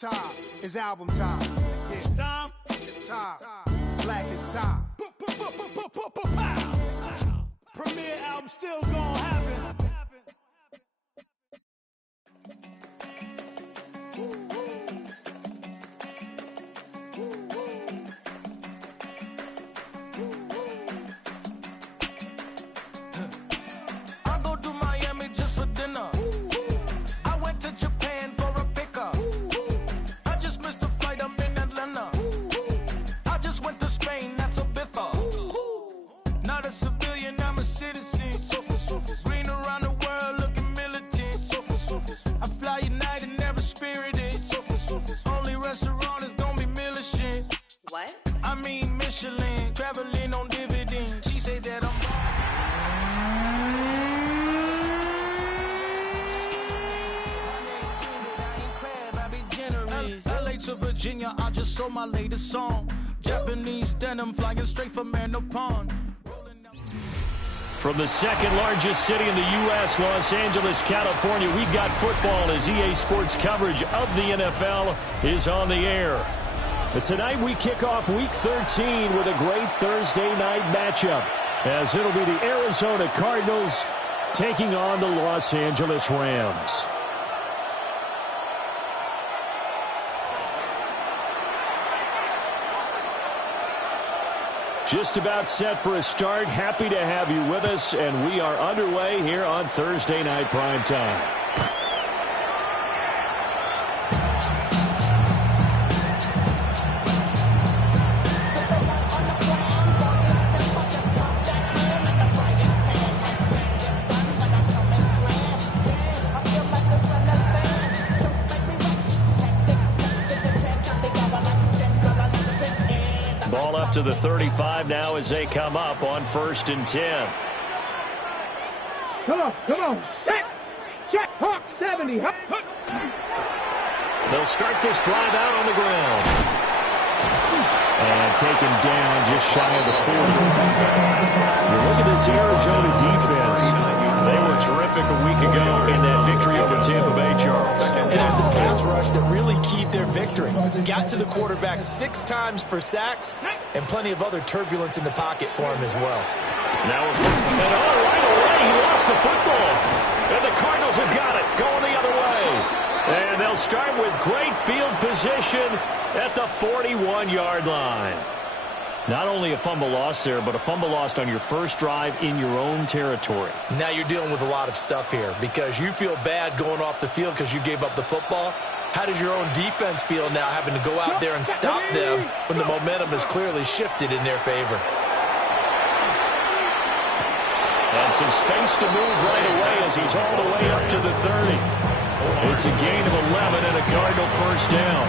time. It's album time. Yeah. It's time. It's time. Black is time. Premiere album still gonna happen. Virginia, I just sold my latest song. Japanese denim flying straight from Manopon. From the second largest city in the U.S., Los Angeles, California, we've got football as EA Sports coverage of the NFL is on the air. But tonight we kick off Week 13 with a great Thursday night matchup, as it'll be the Arizona Cardinals taking on the Los Angeles Rams. Just about set for a start. Happy to have you with us, and we are underway here on Thursday Night Primetime. Ball up to the 35 now as they come up on 1st and 10. Come on, set, check, Hawk 70. They'll start this drive out on the ground. And taken down just shy of the 40. Look at this Arizona defense. They were terrific a week ago in that victory over Tampa Bay, Charles. And there's the pass rush that really keyed their victory. Got to the quarterback 6 times for sacks and plenty of other turbulence in the pocket for him as well. Now, right away, he lost the football. And the Cardinals have got it, going the other way. And they'll start with great field position at the 41-yard line. Not only a fumble loss there, but a fumble lost on your first drive in your own territory. Now you're dealing with a lot of stuff here because you feel bad going off the field because you gave up the football. How does your own defense feel now having to go out there and stop them when the momentum has clearly shifted in their favor? And some space to move right away as he's all the way up to the 30. It's a gain of 11 and a Cardinal first down.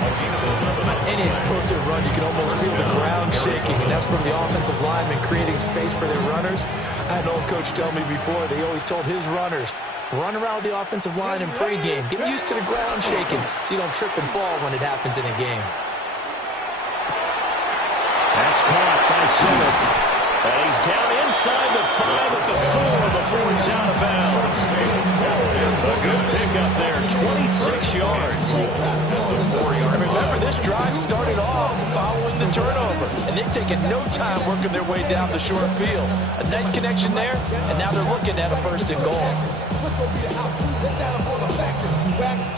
On any explosive run, you can almost feel the ground shaking, and that's from the offensive linemen creating space for their runners. I had an old coach tell me before, they always told his runners, run around the offensive line in pregame. Get used to the ground shaking so you don't trip and fall when it happens in a game. That's caught by Simmons. And he's down inside the 5 at the 4 before he's out of bounds. A good pickup there, 26 yards. Remember, this drive started off following the turnover, and they've taken no time working their way down the short field. A nice connection there, and now they're looking at a 1st and goal.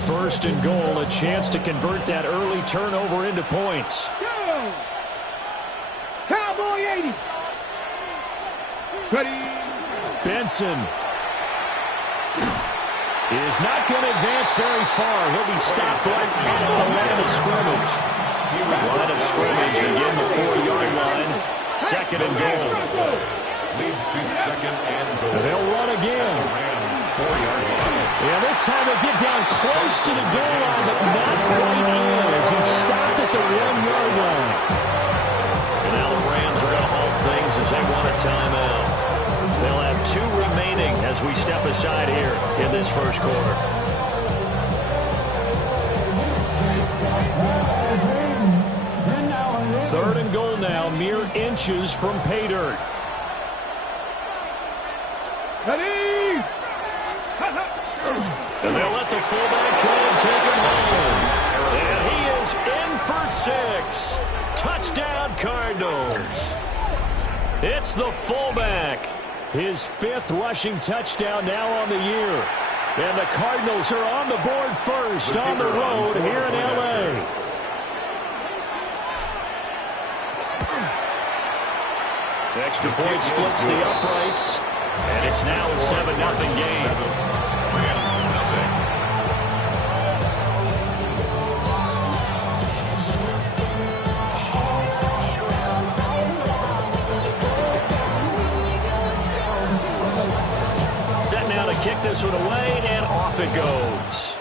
1st and goal, a chance to convert that early turnover into points. Go! Cowboy 80. Ready. Benson is not going to advance very far. He'll be stopped right at the line of scrimmage. Line of scrimmage, again the 4-yard line. 2nd and goal. Leads to 2nd and goal. And they'll run again. 4-yard line. Yeah, this time they get down close to the goal line, but not quite in as he stopped at the 1-yard line. And now the Rams are going to hold things as they want a timeout. They'll have 2 remaining as we step aside here in this first quarter. Third and goal now, mere inches from pay dirt. Ready. And they'll let the fullback try and take him home. And he Cardinals. It's the fullback. His 5th rushing touchdown now on the year. And the Cardinals are on the board first on the road here in L.A. Extra point splits the uprights. And it's now a 7-0 game. Set now to kick this one away, and off it goes.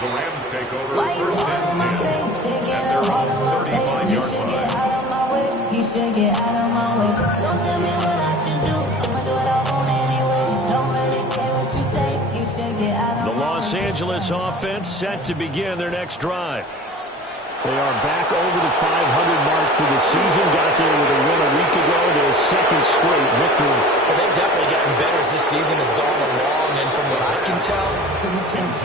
The Rams take over first and 10 at their own 35-yard line. You should get out of my way. Don't tell me what I should do. I'ma do what I want anyway. Don't really care what you think. You should get out of my way. The Los Angeles offense set to begin their next drive. They are back over the 500 mark for the season. Got there with a win a week ago. Their 2nd straight victory. Well, they've definitely gotten better as this season has gone along. And from what I can tell,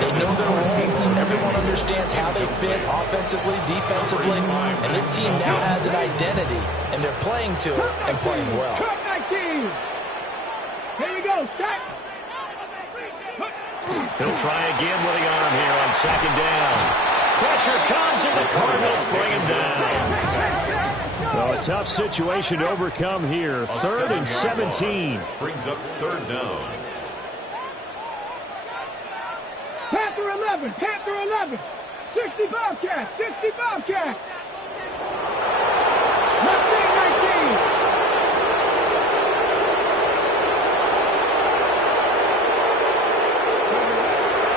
they know their roles. Everyone understands how they fit offensively, defensively. And this team now has an identity. And they're playing to it and playing well. Cut 19. Here we go. Set. He'll try again with the arm here on 2nd down. Pressure comes, and the Cardinals bring him down. Well, a tough situation to overcome here. 3rd and 17. Brings up 3rd down. Panther 11. Panther 11. 60 Bobcats. 60 Bobcats. 19.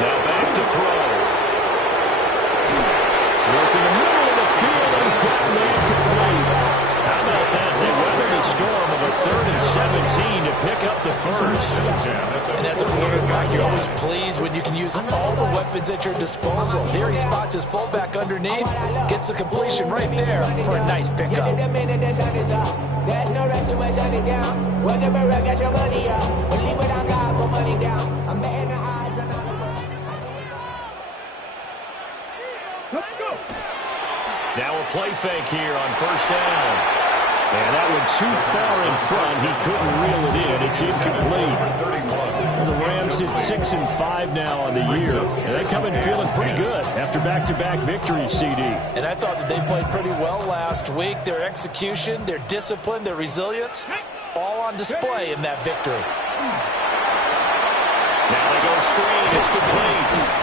Now back to throw. Working the middle of the field, and he's got man complete. How about that? They weathered the storm of a 3rd and 17 to pick up the first. And as a quarterback, you're always pleased when you can use all the weapons at your disposal. Here he spots his fullback underneath, gets the completion right there for a nice pickup. There's no rest to my shutting down. Whatever I got your money up. Believe what I got, put money down. I'm betting the odds on all of us. Let's go. Now a play fake here on 1st down. And that one too far in front. He couldn't reel it in. It's incomplete. Well, the Rams hit 6-5 now on the year. And they come in feeling pretty good after back-to-back victories, CD. And I thought that they played pretty well last week. Their execution, their discipline, their resilience, all on display in that victory. Now they go screen. It's complete.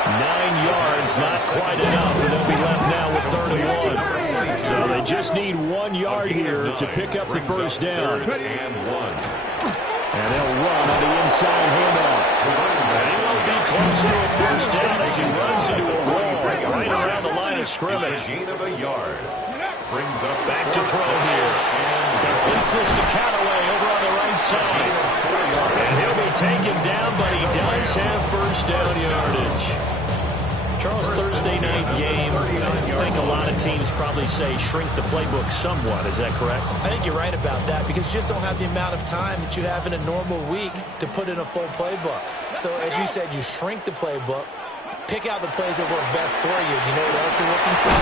9 yards, not quite enough, and they'll be left now with 3rd and 1. So they just need 1 yard here to pick up the first down. And 1. And they'll run on the inside handoff. And he will be close to a first down as he runs into a wall right around the line of scrimmage. Gain of a yard. Brings up Back to throw here. Completes this to Callaway over on the right side. And he'll be taken down, but he does have first down yardage. Charles, Thursday night game, I think a lot of teams probably say shrink the playbook somewhat. Is that correct? I think you're right about that because you just don't have the amount of time that you have in a normal week to put in a full playbook. So as you said, you shrink the playbook, pick out the plays that work best for you. You know what else you're looking for?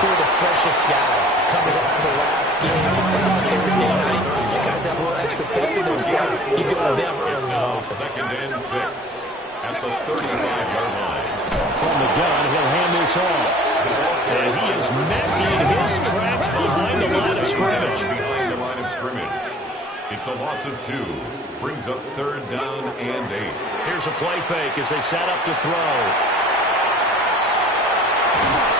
Who are the freshest guys coming up for the last game to play on Thursday night? Guys have a little extra pep in their step. You go to them early and often. 2nd and 6 at the 35-yard line. From the gun, he'll hand this off. And he is met in his tracks behind the line of scrimmage. Behind the line of scrimmage. It's a loss of 2. Brings up 3rd down and 8. Here's a play fake as they set up to throw.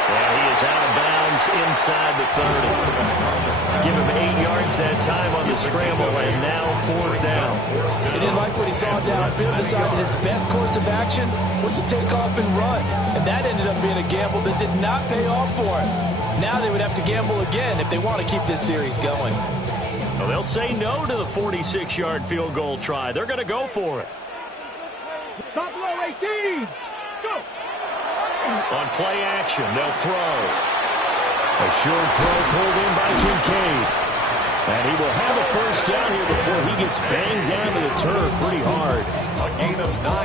And he is out of bounds inside the 30. Give him 8 yards that time on the scramble, and now 4th down. He didn't like what he saw downfield, decided his best course of action was to take off and run. And that ended up being a gamble that did not pay off for him. Now they would have to gamble again if they want to keep this series going. Well, they'll say no to the 46-yard field goal try. They're going to go for it. Stop below 18. Go. On play action, they'll throw. A short throw pulled in by Kincaid. And he will have a first down here before he gets banged down to the turf pretty hard.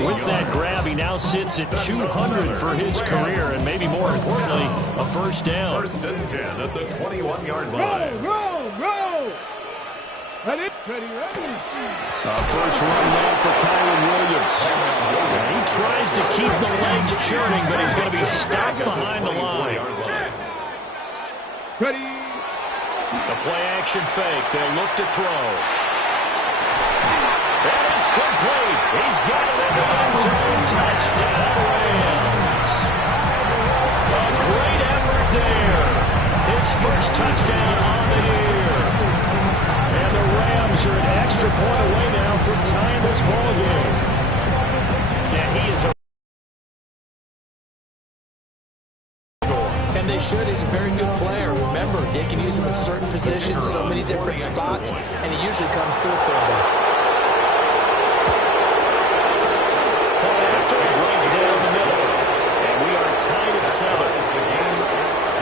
With that grab, he now sits at 200 for his career, and maybe more importantly, a first down. First and 10 at the 21-yard line. Roll! Ready? First run now for Kyron Williams. And he tries to keep the legs churning, but he's going to be stopped behind the line. Ready? The play-action fake. They'll look to throw. And it's complete. He's got it in the end zone. Touchdown, Rams. A great effort there. His first touchdown on the year. And the Rams are an extra point away now from tying this ball game. And he is a and they should. He's a very good player. Remember, they can use him in certain positions, so many different spots, and he usually comes through for them. After right down the middle, and we are tied at 7. The game at 7.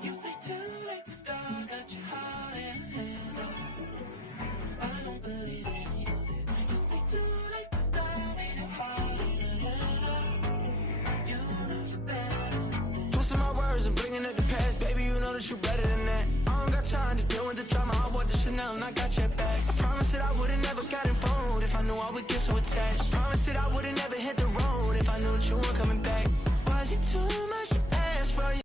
You say too late to start, got your heart in hand. I don't believe any of it. You say too late to start, with your heart in hand. You know you're better than this. Twisting my words and bringing up the past, baby, you know that you're better than that. I don't got time to deal with the drama, I bought the Chanel and I got your back. I promised that I would've never gotten phone if I knew I would get so attached. I promised that I would've never hit the road if I knew that you weren't coming back. Was it too much to ask for you?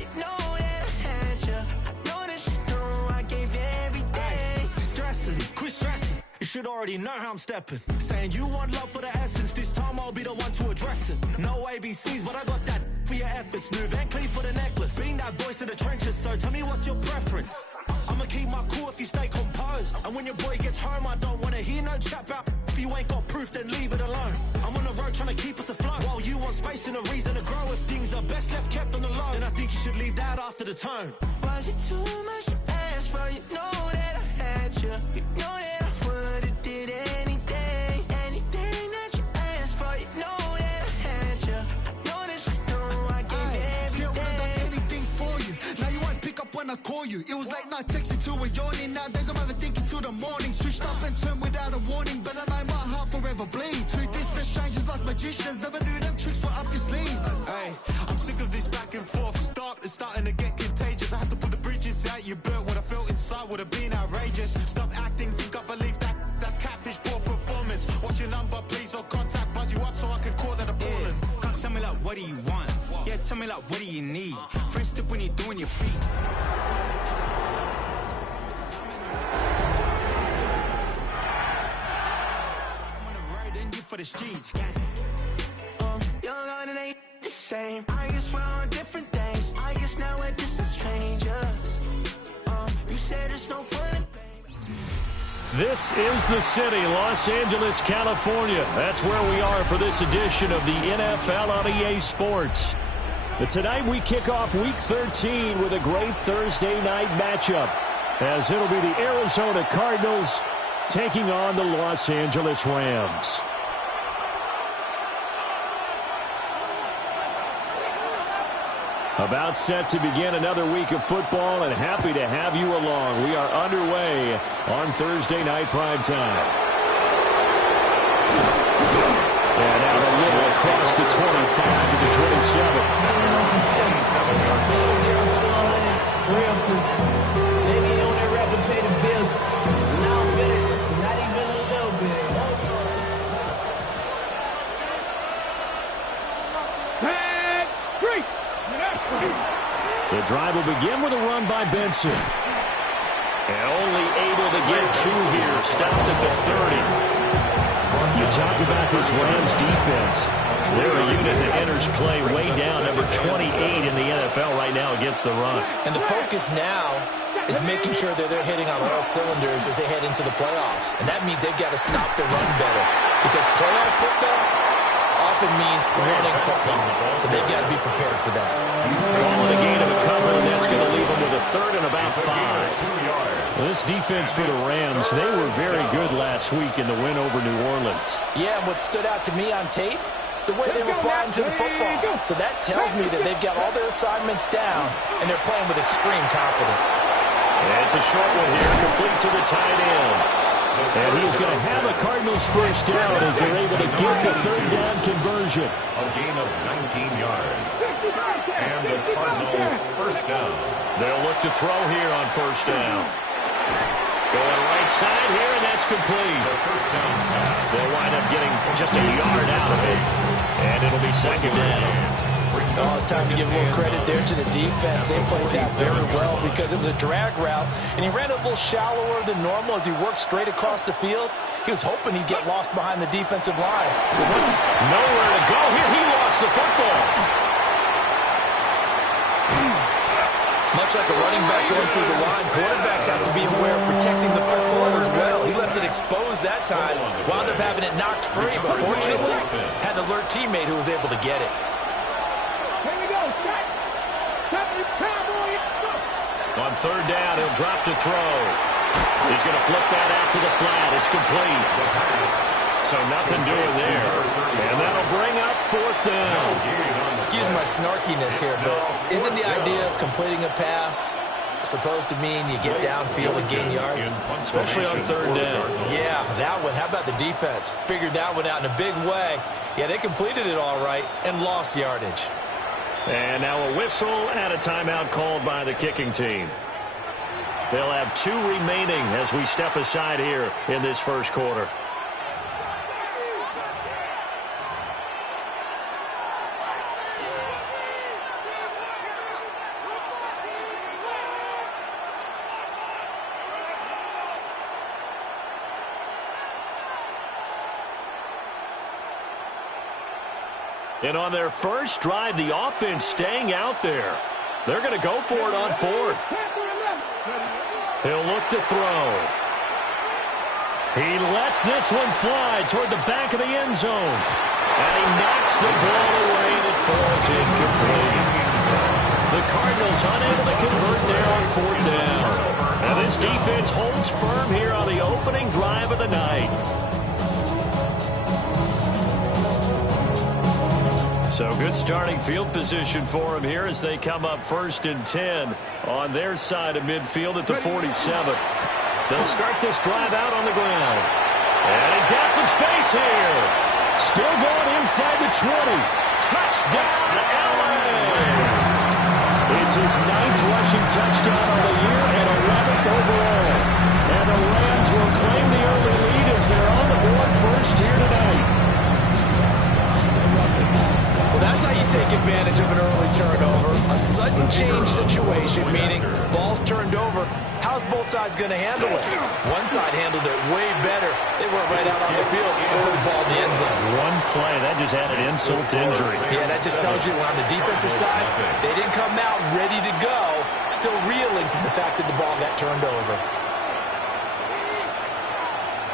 You know that I had you. Know that you know I gave you everything. Stressing, quit stressing. You should already know how I'm stepping. Saying you want love for the essence. This time I'll be the one to address it. No ABCs, but I got that for your efforts. New Van Cleef for the necklace. Being that voice in the trenches, so tell me what's your preference. I'ma keep my cool if you stay composed. And when your boy gets home, I don't wanna hear no chat about. If you ain't got proof, then leave it alone. I'm on the road trying to keep us afloat. While you want space and a reason to grow. If things are best left kept on the low, then I think you should leave that after the tone. Was it too much to ask for? You know that I had you. You know that I would've did anything. Anything that you asked for. You know that I had you. Know that you know I gave you everything. See, I would've done anything for you. Now you won't pick up when I call you. It was late night texting to a yawning. Nowadays I'm overthinking till the morning. Switched up and turned without a warning. But I know my heart forever bleeds. Two distant strangers like magicians. Never knew them tricks were up your sleeve. Hey, I'm sick of this back and forth. It's starting to get contagious. I had to put the bridges out you built. What I felt inside would have been outrageous. Stop acting, think I believe that. That's catfish, poor performance. What's your number, please, or contact. Buzz you up so I can call that a ballin'. Can't tell me like, what do you want? Yeah, tell me like, what do you need? Fresh tip when you're doing your feet. I'm on the road and you for the streets, gang. Young and it ain't the same. I guess we're on different things. I guess now we're just as strangers. You said it's no fun. This is the city, Los Angeles, California. That's where we are for this edition of the NFL on EA Sports. But tonight we kick off Week 13 with a great Thursday night matchup, as it'll be the Arizona Cardinals taking on the Los Angeles Rams. About set to begin another week of football, and happy to have you along. We are underway on Thursday night primetime. And out a little across the 25 to the 27. Real quick. Maybe on that rap to pay the bills. Now I'm feeling not even a little bit. Tag 3. The drive will begin with a run by Benson. And only able to get 2 here. Stopped at the 30. You talk about this Rams defense. They're a unit that enters play way down, number 28 in the NFL right now against the run. And the focus now is making sure that they're hitting on all cylinders as they head into the playoffs. And that means they've got to stop the run better. Because playoff football often means running football. So they've got to be prepared for that. Calling a gain of a cover, and that's going to leave them with a third and about 5. This defense for the Rams, they were very good last week in the win over New Orleans. Yeah, and what stood out to me on tape, the way they were flying to the football. So that tells me that they've got all their assignments down, and they're playing with extreme confidence. And it's a short one here, complete to the tight end. And he's going to have a Cardinals first down as they're able to get the third down conversion. A gain of 19 yards. And the Cardinals first down. They'll look to throw here on first down. Going right side here, and that's complete. The first down pass. They'll wind up getting just a yard out of it. And it'll be second down. Oh, it's time to give a little credit there to the defense. They played that very well because it was a drag route, and he ran a little shallower than normal as he worked straight across the field. He was hoping he'd get lost behind the defensive line. Nowhere to go here. He lost the football. Much like a running back going through the line, quarterbacks have to be aware of protecting the football as well. He left it exposed that time, wound up having it knocked free, but fortunately had an alert teammate who was able to get it. On third down, he'll drop to throw. He's going to flip that out to the flat. It's complete. So nothing doing there. And that'll bring up fourth down. Excuse my snarkiness here, but isn't the idea of completing a pass supposed to mean you get downfield and gain yards? Especially on third down. Yeah, that one. How about the defense? Figured that one out in a big way. Yeah, they completed it all right and lost yardage. And now a whistle and a timeout called by the kicking team. They'll have 2 remaining as we step aside here in this first quarter. And on their first drive, the offense staying out there. They're going to go for it on fourth. He'll look to throw. He lets this one fly toward the back of the end zone. And he knocks the ball away and it falls incomplete. The Cardinals unable to convert there on fourth down. And this defense holds firm here on the opening drive of the night. So good starting field position for him here as they come up 1st and 10 on their side of midfield at the 47. They'll start this drive out on the ground. And he's got some space here. Still going inside the 20. Touchdown, LA! It's his 9th rushing touchdown of the year and 11th overall. And the Rams will claim the early lead as they're on the board first here tonight. Well, that's how you take advantage of an early turnover. A sudden change situation, meaning ball's turned over. How's both sides going to handle it? One side handled it way better. They went right out on the field and put the ball in the end zone. One play, that just added insult to injury. Yeah, that just tells you on the defensive side, they didn't come out ready to go, still reeling from the fact that the ball got turned over.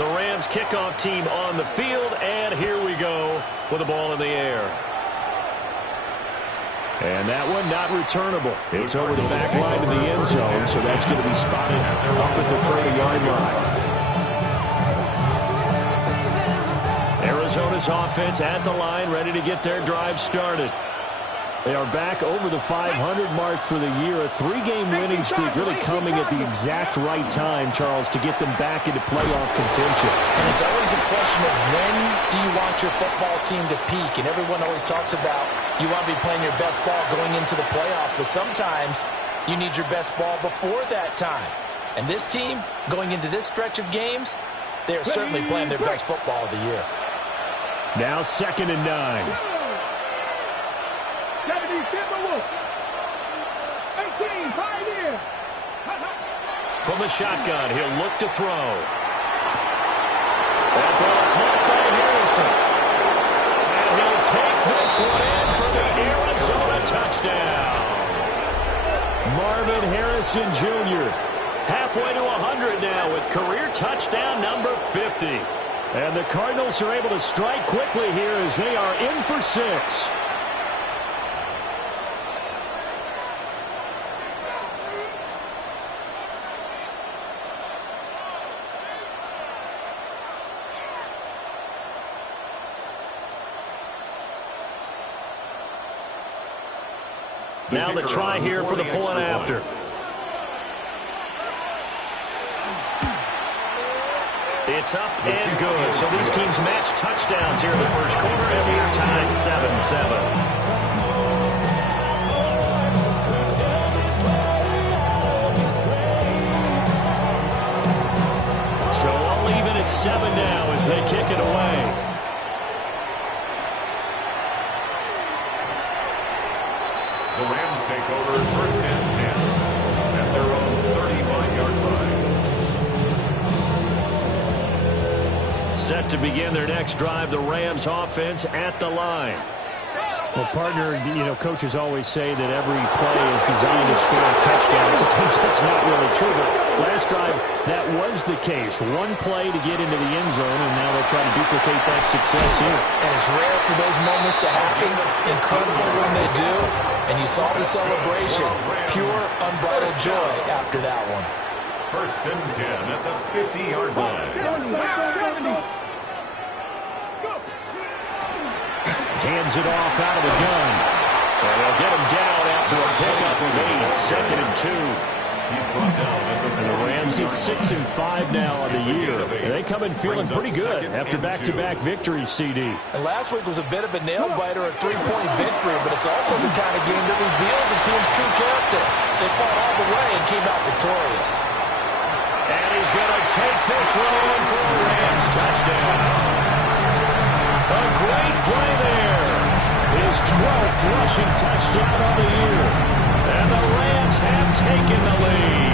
The Rams kickoff team on the field, and here we go with the ball in the air. And that one not returnable. It's over the back line of the end zone, so that's going to be spotted up at the 30-yard line. Arizona's offense at the line, ready to get their drive started. They are back over the 500 mark for the year. A 3-game winning streak really coming at the exact right time, Charles, to get them back into playoff contention. And it's always a question of when do you want your football team to peak? And everyone always talks about you want to be playing your best ball going into the playoffs, but sometimes you need your best ball before that time. And this team, going into this stretch of games, they are certainly playing their best football of the year. Now 2nd and 9. From the shotgun, he'll look to throw. That ball caught by Harrison. And he'll take this one in for the Arizona touchdown. Marvin Harrison Jr. Halfway to 100 now with career touchdown number 50. And the Cardinals are able to strike quickly here as they are in for 6. Now the try here for the point after. It's up and good. So these teams match touchdowns here in the first quarter, and we are tied 7-7. So all even at 7 now as they kick it away. The Rams take over first and 10 at their own 35-yard line. Set to begin their next drive, the Rams offense at the line. Well, partner, coaches always say that every play is designed to score a touchdown. Sometimes that's not really true, but last drive, that was the case. One play to get into the end zone, and now they'll try to duplicate that success here. And it's rare for those moments to happen. Incredible when they do. And you saw the celebration. Pure, unbridled joy after that one. First and 10 at the 50-yard line. Hands it off out of the gun. And they'll get him down after a pickup of 8. Second and 2. He's brought down and the Rams hit 6 and 5 now on the year. They come in feeling pretty good after back-to-back victories, CD. And last week was a bit of a nail-biter, a 3-point victory, but it's also the kind of game that reveals a team's true character. They fought all the way and came out victorious. And he's going to take this one in for a Rams touchdown. A great play there. His 12th rushing touchdown on the year. And the Rams have taken the lead.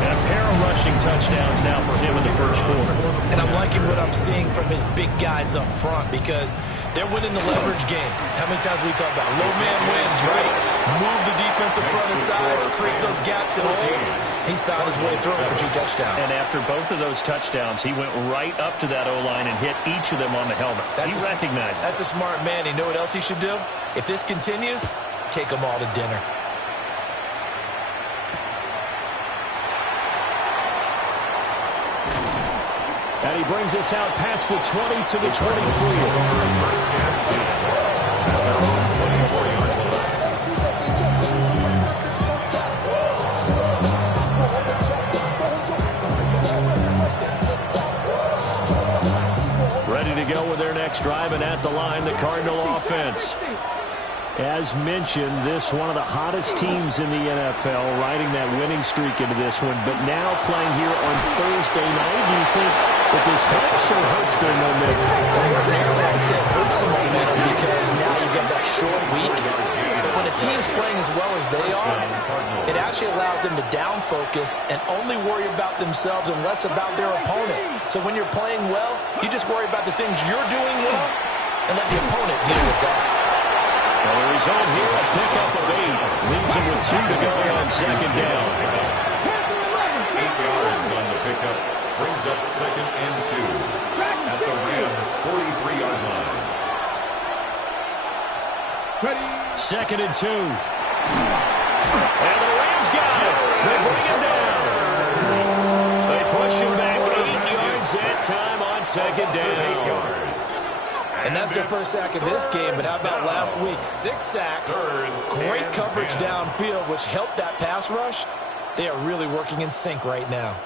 And a pair of rushing touchdowns now for him in the first quarter. And I'm liking what I'm seeing from his big guys up front because they're winning the leverage game. How many times we talk about low man wins, right? Move the defensive front aside, create those gaps and holes. He's found his way through for 2 touchdowns. And after both of those touchdowns, he went right up to that O-line and hit each of them on the helmet. He recognized it. That's a smart man. You know what else he should do? If this continues, take them all to dinner. And he brings us out past the 20 to the 24. Ready to go with their next drive, and at the line, the Cardinal offense. As mentioned, this one of the hottest teams in the NFL, riding that winning streak into this one, but now playing here on Thursday night. Do you think that this helps or hurts their momentum? I'd say it hurts the momentum because now you get that short week. But when a team's playing as well as they are, it actually allows them to down focus and only worry about themselves and less about their opponent. So when you're playing well, you just worry about the things you're doing well and let the opponent deal with that. Well, the result here, a pickup of 8. Leaves him with 2 to go on second down. 8 yards on the pickup. Brings up second and 2 at the Rams' 43-yard line. Second and 2. And the Rams got it. They bring him down. They push him back 8 yards that time on second down. 8 yards. And that's their first sack of this game, but how about last week? 6 sacks, great coverage downfield, which helped that pass rush. They are really working in sync right now.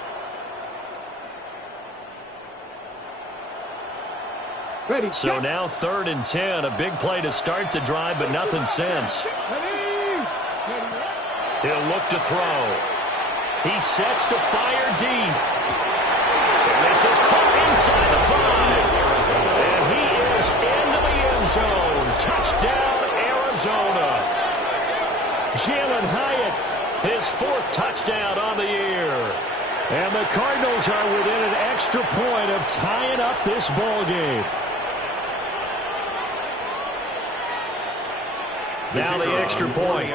So now 3rd and 10, a big play to start the drive, but nothing since. He'll look to throw. He sets to fire deep. And this is caught inside the 5. And he is into the end zone. Touchdown, Arizona. Jalen Hyatt, his 4th touchdown on the year. And the Cardinals are within an extra point of tying up this ball game. Now the extra point.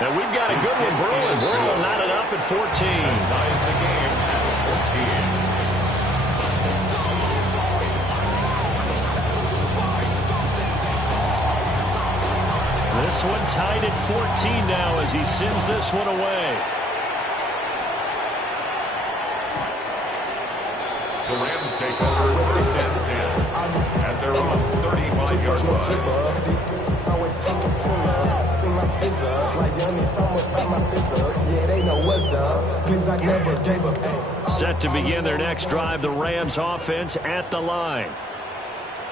And we've got a good one brewing. We're knotted up at 14. Ties the game at 14. This one tied at 14 now as he sends this one away. The Rams take over first and 10 at their own 35-yard line. Set to begin their next drive, the Rams offense at the line.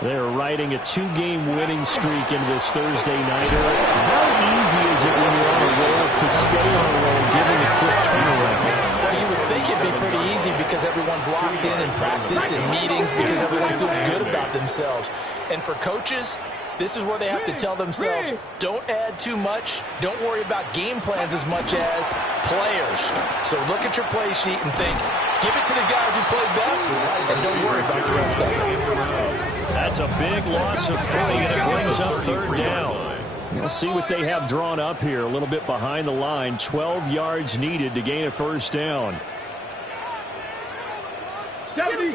They're riding a 2-game winning streak into this Thursday nighter. How easy is it when you're on a roll to stay on a roll, given the quick turnaround? Well, you would think it'd be pretty easy because everyone's locked in practice and meetings because everyone feels good about themselves. And for coaches, this is where they have to tell themselves, don't add too much, don't worry about game plans as much as players. So look at your play sheet and think, give it to the guys who played best, and don't worry about the rest of them. That's a big loss of 3, and it brings up third down. We'll see what they have drawn up here. A little bit behind the line. 12 yards needed to gain a first down. 70,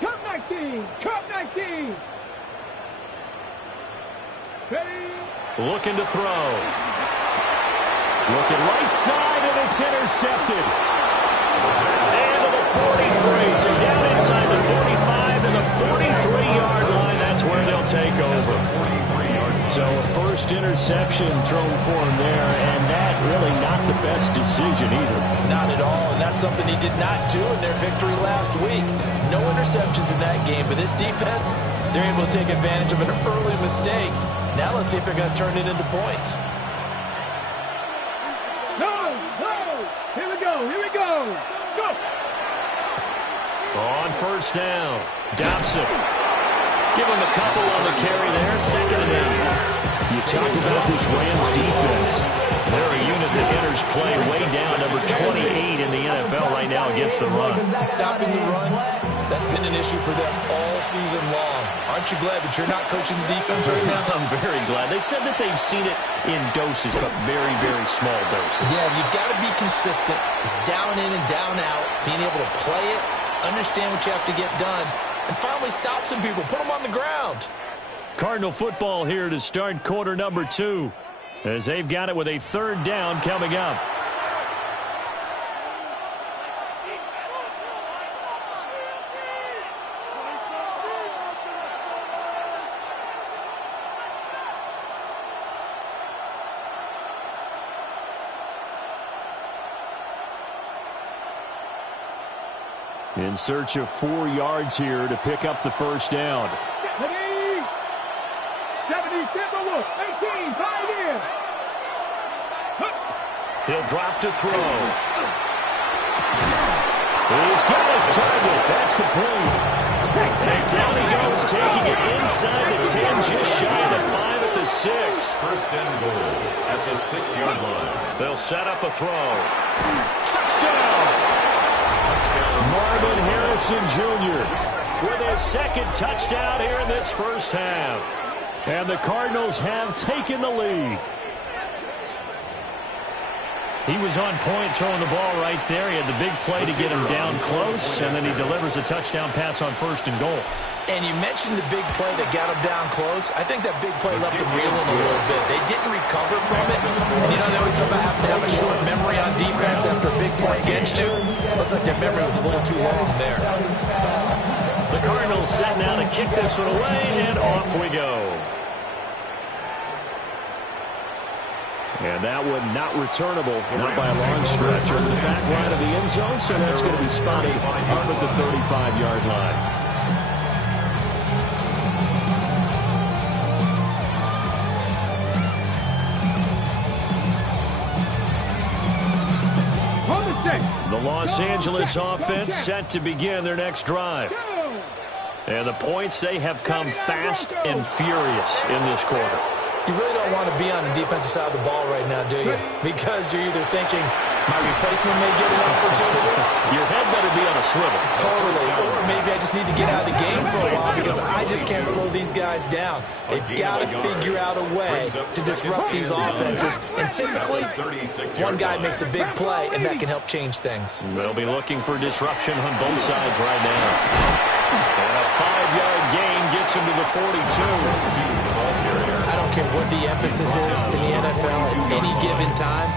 Come 19. Come 19. Ready. Looking to throw. Looking right side, and it's intercepted. And to the 43. So down inside the 45 to the 43-yard line. That's where they'll take over. So a first interception thrown for him there, and that really not the best decision either. Not at all, and that's something he did not do in their victory last week. No interceptions in that game, but this defense, they're able to take advantage of an early mistake. Now let's see if they're going to turn it into points. No. Here we go. Go. On first down, Dobson. Give him a couple on the carry there, 2nd and 8. You talk about this Rams defense. They're a unit that enters play way down, number 28 in the NFL right now against the run. Stopping the run, that's been an issue for them all season long. Aren't you glad that you're not coaching the defense right now? I'm very glad. They said that they've seen it in doses, but very, very small doses. Yeah, you've got to be consistent. It's down in and down out, being able to play it, understand what you have to get done, and finally stop some people, put them on the ground. Cardinal football here to start quarter number 2, as they've got it with a third down coming up. In search of 4 yards here to pick up the first down. 70, 18, 5 in. He'll drop to throw. He's got his target. That's complete. And down he goes, taking it inside the 10, just shy of the 5 at the 6. First and goal at the 6-yard line. They'll set up a throw. Touchdown! Marvin Harrison Jr. with his 2nd touchdown here in this first half. And the Cardinals have taken the lead. He was on point throwing the ball right there. He had the big play to get him down close, and then he delivers a touchdown pass on 1st and goal. And you mentioned the big play that got him down close. I think that big play left him reeling a little bit. They didn't recover from it. And, they always talk about having to have a short memory on defense after a big play against you. Looks like their memory was a little too long there. The Cardinals set now to kick this one away, and off we go. And that one not returnable, not by a long stretch, on the back line of the end zone, so that's going to be spotty up at the 35-yard line. The Los Angeles offense set to begin their next drive. And the points, they have come fast and furious in this quarter. You really don't want to be on the defensive side of the ball right now, do you? Because you're either thinking, my replacement may get an opportunity. Your head better be on a swivel. Totally. Or maybe I just need to get out of the game for a while because I just can't slow these guys down. They've got to figure out a way to disrupt these offenses. And typically, one guy makes a big play, and that can help change things. They'll be looking for disruption on both sides right now. And a 5-yard gain gets him to the 42. I don't care what the emphasis is in the NFL at any given time.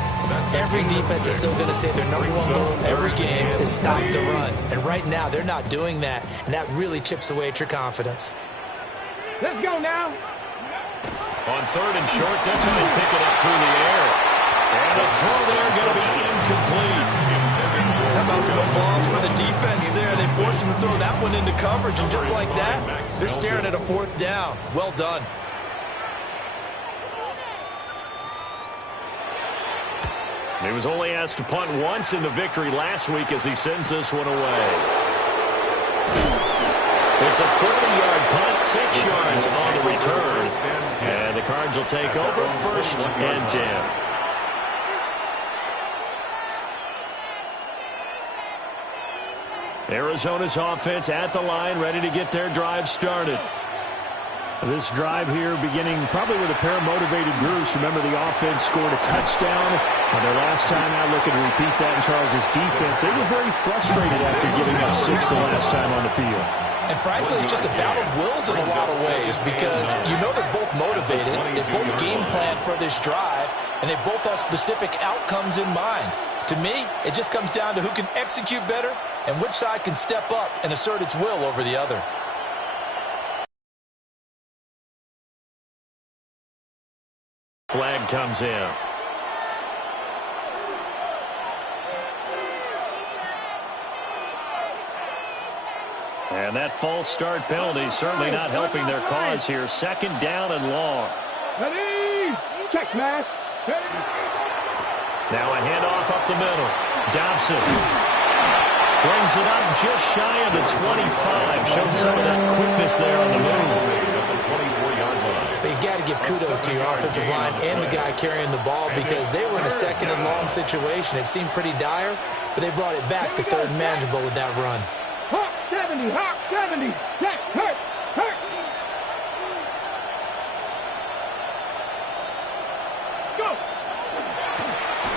Every defense is still going to say their number one goal every game is stop the run. And right now, they're not doing that, and that really chips away at your confidence. Let's go now. On 3rd and short, that's how they pick it up through the air. And the throw there going to be incomplete. How about some applause for the defense there? They forced him to throw that one into coverage, and just like that, they're staring at a 4th down. Well done. He was only asked to punt once in the victory last week as he sends this one away. It's a 40-yard punt, 6 yards on the return. And the Cards will take over 1st and 10. Arizona's offense at the line, ready to get their drive started. This drive here beginning probably with a pair of motivated groups. Remember, the offense scored a touchdown on their last time out. Looking to repeat that in Charles's defense. They were very frustrated after giving up 6 the last time on the field. And frankly, it's just a battle of wills in a lot of ways because you know they're both motivated. They both game plan for this drive, and they both have specific outcomes in mind. To me, it just comes down to who can execute better and which side can step up and assert its will over the other. Flag comes in. And that false start penalty is certainly not helping their cause here. 2nd down and long. Ready? Check smash. Ready? Now a handoff up the middle. Dobson brings it up just shy of the 25. Showed some of that quickness there on the move. But you got to give kudos to your offensive line and the guy carrying the ball because they were in a 2nd and long situation. It seemed pretty dire, but they brought it back to 3rd and manageable with that run. Hawk 70, Hawk 70. Check, hurt, hurt. Go.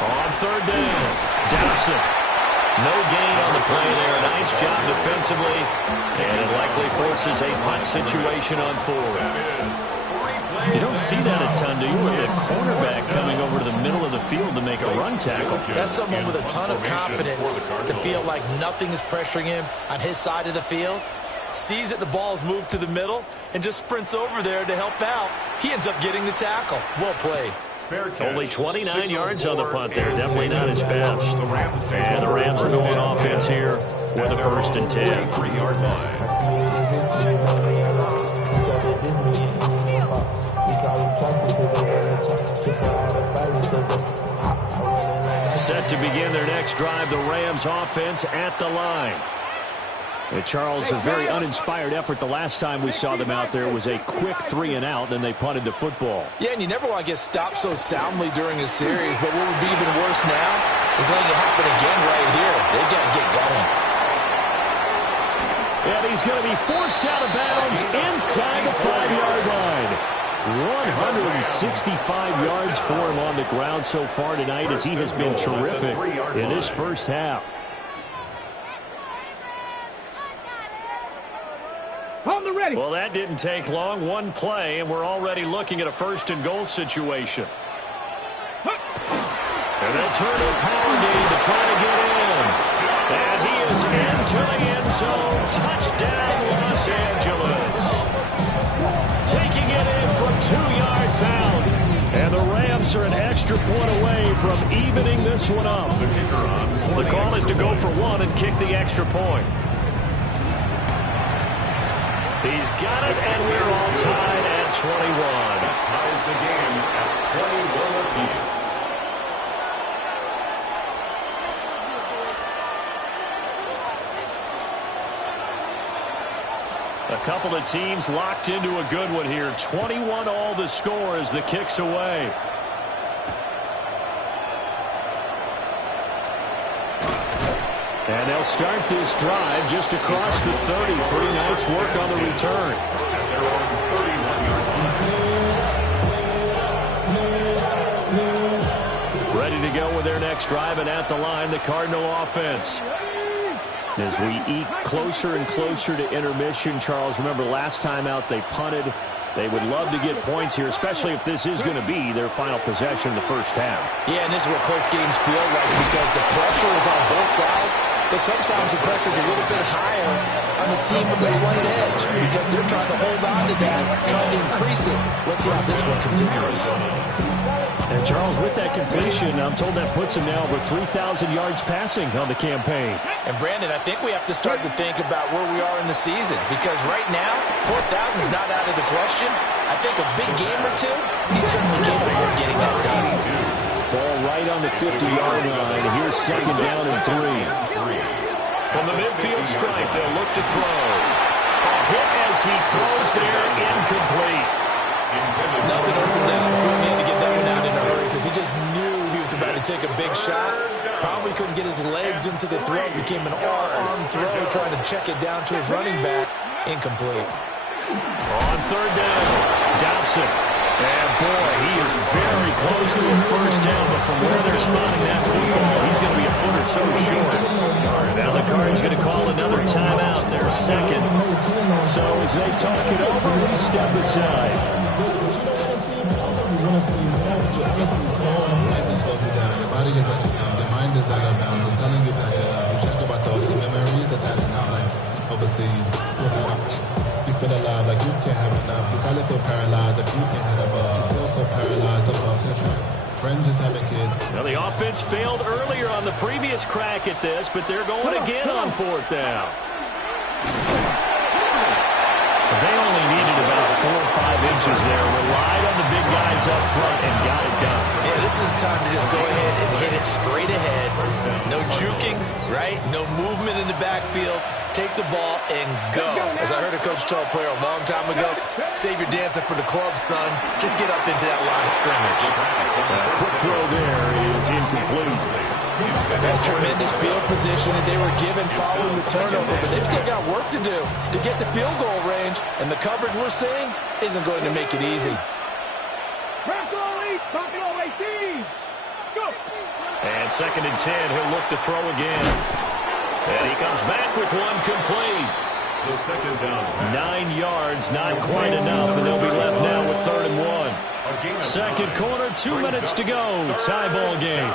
On 3rd down, Dobson. No gain on the play there. Nice job defensively. And it likely forces a punt situation on 4th. You don't see that a ton, do you? With a cornerback coming over to the middle of the field to make a run tackle. That's someone with a ton of confidence to feel like nothing is pressuring him on his side of the field. Sees that the ball is moved to the middle and just sprints over there to help out. He ends up getting the tackle. Well played. Only 29 yards on the punt there. Definitely not his best. And the Rams are going offense here with a 1st and 10. 3-yard line. Set to begin their next drive, the Rams offense at the line. Charles, a very uninspired effort the last time we saw them out there. It was a quick 3 and out, then they punted the football. Yeah, and you never want to get stopped so soundly during a series, but what would be even worse now is letting it happen again right here. They've got to get going. And he's going to be forced out of bounds inside the 5-yard line. 165 yards for him on the ground so far tonight as he has been terrific in this first half. On the ready. Well, that didn't take long. One play, and we're already looking at a 1st and goal situation. And they'll turn to a power game to try to get in. And he is into the end zone. Touchdown, Los Angeles. Taking it in from 2 yards out. And the Rams are an extra point away from evening this one up. The call is to go for 1 and kick the extra point. He's got it, and we're all tied at 21. That ties the game at 21 apiece. A couple of teams locked into a good one here. 21 all the score as the kick's away. And And they'll start this drive just across the 30. Pretty nice work on the return. At their own 31-yard line. Ready to go with their next drive, and at the line, the Cardinal offense. As we eke closer and closer to intermission, Charles, remember last time out they punted. They would love to get points here, especially if this is going to be their final possession in the first half. Yeah, and this is what close games feel like because the pressure is on both sides, but sometimes the pressure is a little bit higher on the team with the slight edge because they're trying to hold on to that, trying to increase it. Let's see how this one continues. And, Charles, with that completion, I'm told that puts him now over 3,000 yards passing on the campaign. And, Brandon, I think we have to start to think about where we are in the season because right now, 4,000 is not out of the question. I think a big game or two, he's certainly capable of getting that done. Ball right on the 50-yard line. Here's second down and 3. From the midfield stripe, they'll look to throw. A hit as he throws there, incomplete. Nothing open down for him. He had to get that one out in a hurry because he just knew he was about to take a big shot. Probably couldn't get his legs into the throw. Became an all-arm throw trying to check it down to his running back. Incomplete. On third down, Dobson. And, boy, he is very close to a first down, but from where they're spotting that football, he's going to be a foot or so short. Now the Card's going to call another timeout. Their second. So as they talk it over, we step aside. Your body is at your mind is out of bounds. It's telling you that you check about thoughts and memories that's happening now, like overseas. You feel alive, like you can't have enough. You probably feel paralyzed if you can't have a buzz. You still feel paralyzed above central. Friends just having kids. Well, the offense failed earlier on the previous crack at this, but they're going again on fourth down. They only needed about 4 or 5 inches there. Relied on the big guys up front and got it done. Yeah, this is time to just go ahead and hit it straight ahead. No juking, right? No movement in the backfield. Take the ball and go. As I heard a coach tell a player a long time ago, save your dancing for the club, son. Just get up into that line of scrimmage. Quick throw there is incomplete. That tremendous field position that they were given following the turnover, but they've still got work to do to get the field goal range, and the coverage we're seeing isn't going to make it easy. And second and 10, he'll look to throw again. And he comes back with one complete. The second down. 9 yards, not quite enough, and they'll be left now with third and 1. Second quarter, 2 minutes to go. Tie ball game.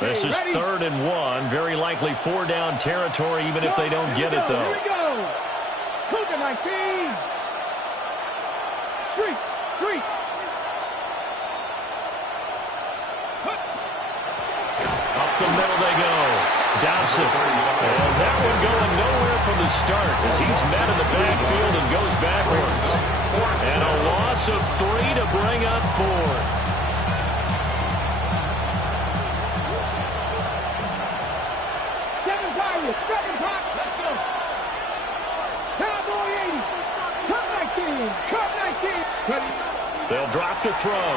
This is third and 1. Very likely 4-down territory, even if they don't get it, though. Here we go. Cougar 19. Three. Up the middle they go. Dobson. And that one going nowhere from the start as he's met in the backfield and goes backwards. And a loss of 3 to bring up 4. Second pot. Let's go. Cowboy 80. Cup 19. They'll drop to throw.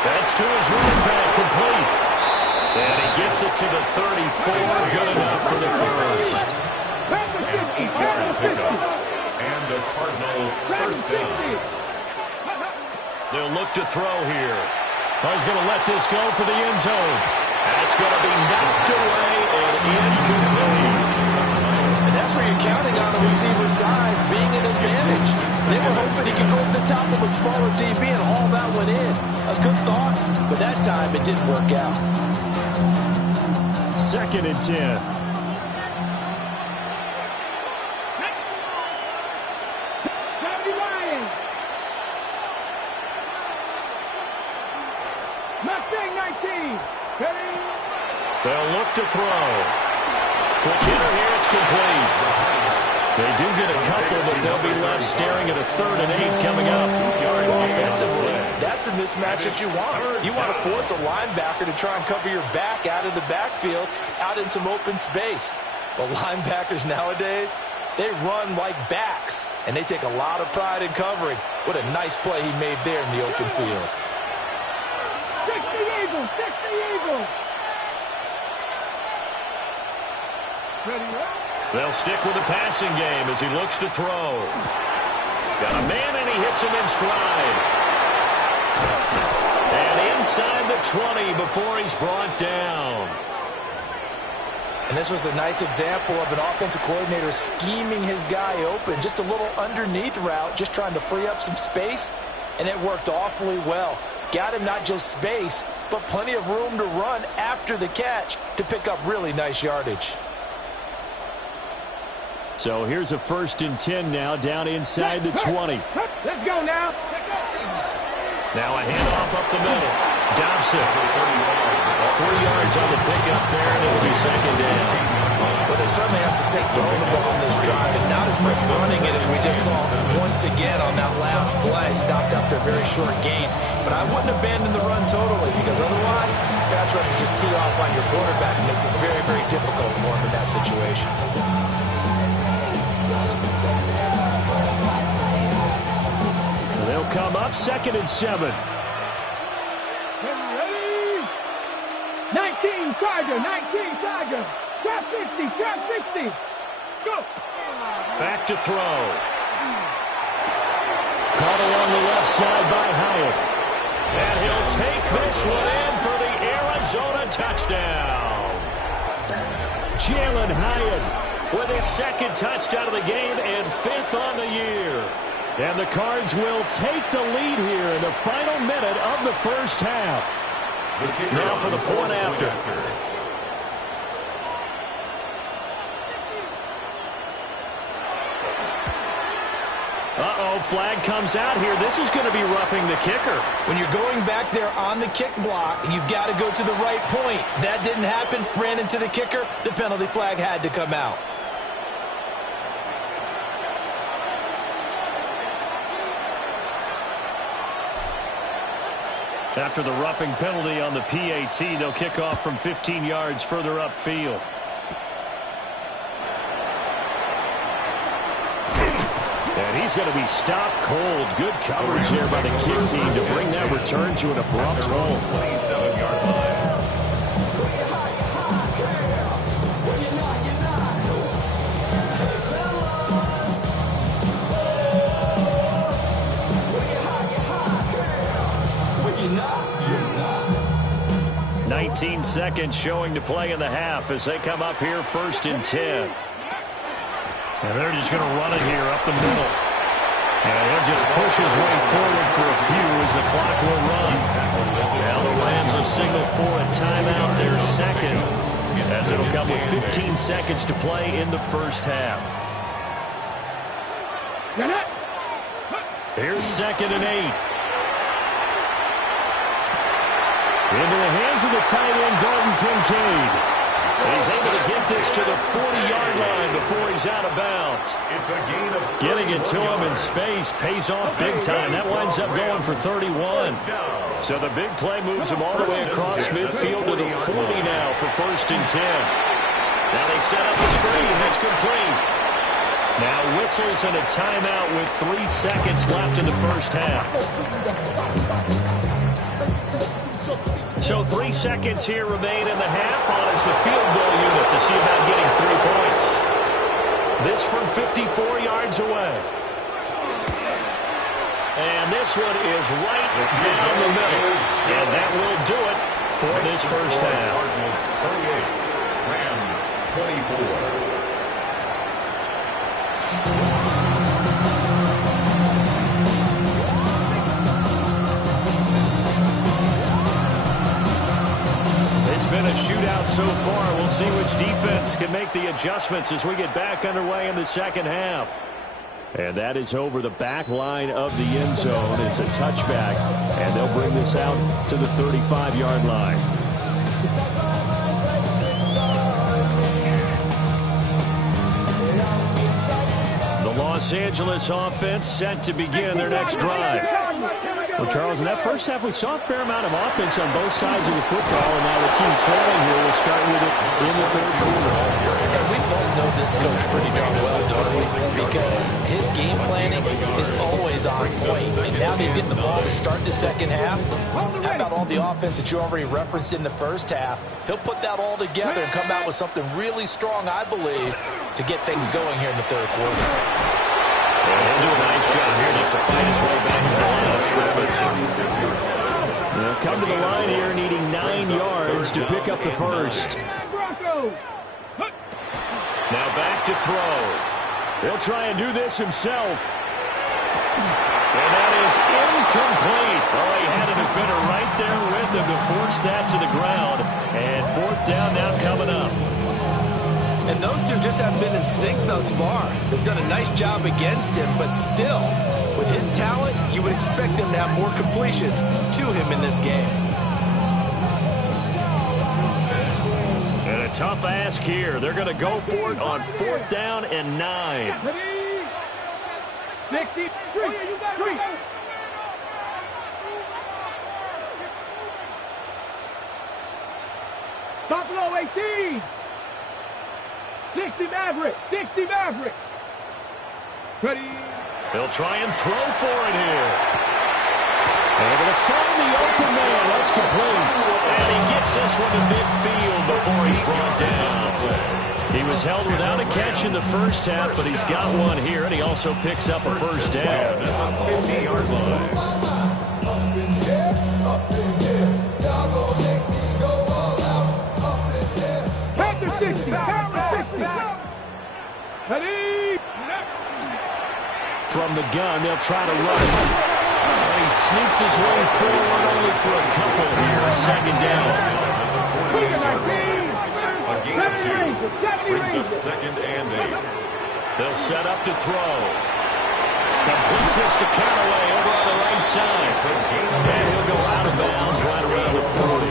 That's to his running back, complete. And he gets it to the 34. Good enough for the first. And the Cardinal first down. They'll look to throw here. He's going to let this go for the end zone. That's going to be knocked away and incomplete. And that's where you're counting on a receiver's size being an advantage. They were hoping he could go over the top of a smaller DB and haul that one in. A good thought, but that time it didn't work out. Second and 10. Mustang 19. They'll look to throw. Quick hitter here, it's complete. They do get a couple, but they'll be left staring at a 3rd and 8 coming up. Offensively, that's the mismatch that you want. You want to force a linebacker to try and cover your back out of the backfield, out in some open space. But linebackers nowadays, they run like backs, and they take a lot of pride in covering. What a nice play he made there in the open field. 60 Eagles, 60 Eagles. They'll stick with the passing game as he looks to throw. Got a man, and he hits him in stride. And inside the 20 before he's brought down. And this was a nice example of an offensive coordinator scheming his guy open. Just a little underneath route, just trying to free up some space, and it worked awfully well. Got him not just space, but plenty of room to run after the catch to pick up really nice yardage. So here's a 1st and 10 now, down inside the 20. Let's go now. Now a handoff up the middle. Dobson. 3 yards on the pickup there, and it'll be 2nd down. Well, they certainly had success throwing the ball in this drive, and not as much running it as we just saw once again on that last play. Stopped after a very short gain. But I wouldn't abandon the run totally, because otherwise, pass rushers just tee off on your quarterback and makes it very, very difficult for him in that situation. They'll come up 2nd and 7. 19 Charger, 19 Charger. Trap 60, trap 60. Go. Back to throw. Caught along the left side by Hyatt. And he'll take this one in for the Arizona touchdown. Jalen Hyatt with his 2nd touchdown of the game and 5th on the year. And the Cards will take the lead here in the final minute of the 1st half. Now for the point after. Uh-oh, flag comes out here. This is going to be roughing the kicker. When you're going back there on the kick block, you've got to go to the right point. That didn't happen. Ran into the kicker. The penalty flag had to come out. After the roughing penalty on the PAT, they'll kick off from 15 yards further upfield. And he's going to be stopped cold. Good coverage there by the kick team to bring that return to an abrupt halt. 27-yard line. You're 19 seconds showing to play in the half as they come up here 1st and 10. And they're just going to run it here up the middle. And he'll just push his way forward for a few as the clock will run. Now the Rams will signal for a timeout, their 2nd, as it'll come with 15 seconds to play in the 1st half. Here's 2nd and 8. Into the hands of the tight end, Dalton Kincaid. He's able to get this to the 40-yard line before he's out of bounds. It's a gain of getting it to him in space pays off big time. That winds up going for 31. So the big play moves him all the way across midfield to the 40 now for 1st and 10. Now they set up the screen. That's complete. Now whistles and a timeout with 3 seconds left in the 1st half. So 3 seconds here remain in the half on as the field goal unit to see about getting 3 points. This from 54 yards away. And this one is right down the middle. And that will do it for this 1st half. Cardinals 38, Rams 24. It's been a shootout so far. We'll see which defense can make the adjustments as we get back underway in the 2nd half. And that is over the back line of the end zone. It's a touchback, and they'll bring this out to the 35-yard line. Los Angeles offense set to begin their next drive. Well, Charles, in that first half, we saw a fair amount of offense on both sides of the football, and now the team trailing here will start with it in the third quarter. And we both know this coach pretty darn well, don't we? Because his game planning is always on point. And now that he's getting the ball to start the second half, how about all the offense that you already referenced in the first half? He'll put that all together and come out with something really strong, I believe, to get things going here in the third quarter. And he'll do a nice job here just to fight his way back to the line of scrimmage. They'll come to the line here needing 9 yards to pick up the first. Now back to throw. He'll try and do this himself. And that is incomplete. Oh, he had a defender right there with him to force that to the ground. And fourth down now coming up. And those two just haven't been in sync thus far. They've done a nice job against him, but still, with his talent, you would expect him to have more completions to him in this game. And a tough ask here. They're going to go for it on fourth down and 9. 63. Stop low, 18. 60 Maverick. 60 Maverick. Ready. They'll try and throw for it here. Able to find the open man. That's complete. And he gets this one to midfield before he's brought down. He was held without a catch in the first half, but he's got one here, and he also picks up a first down. 50-yard line. Panther 60. Panther 60. Ready. From the gun, they'll try to run. And he sneaks his way forward only for a couple here. Second down. A gain of 2 brings up second and 8. They'll set up to throw. Completes this to Callaway over on the right side. And he'll go out of bounds right around the 40.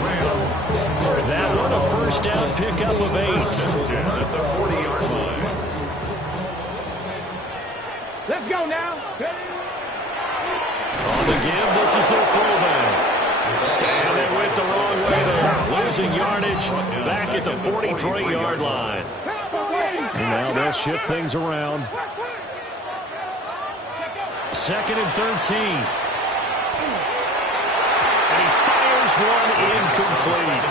That one a first down pickup of 8. At the 40-yard line. Let's go now. On the give, this is their fullback. And they went the wrong way there. Losing yardage back at the 43-yard line. And now they'll shift things around. Second and 13. And he fires one incomplete.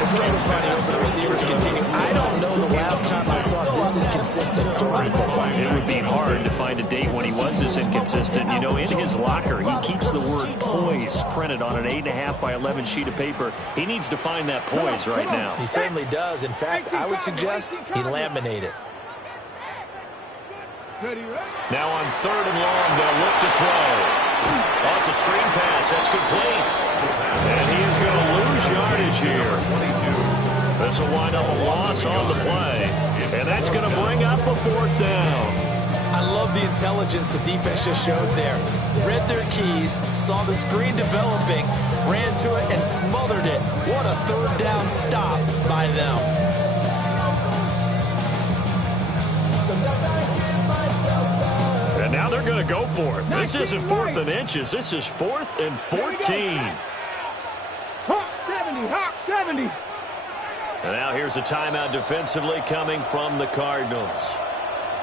The struggles finding open receivers continue. I don't know the last time I saw this inconsistent throwing football. It would be hard to find a date when he was this inconsistent. You know, in his locker, he keeps the word poise printed on an 8.5 by 11 sheet of paper. He needs to find that poise right now. He certainly does. In fact, I would suggest he laminate it. Now on third and long, they'll look to throw. Oh, it's a screen pass. That's complete. And he is going to lose yardage here. This will wind up a loss on the play. And that's going to bring up a fourth down. I love the intelligence the defense just showed there. Read their keys, saw the screen developing, ran to it, and smothered it. What a third down stop by them. And now they're going to go for it. This isn't 4th and inches. This is 4th and 14. Hawk 70. Hawk 70. And now here's a timeout defensively coming from the Cardinals.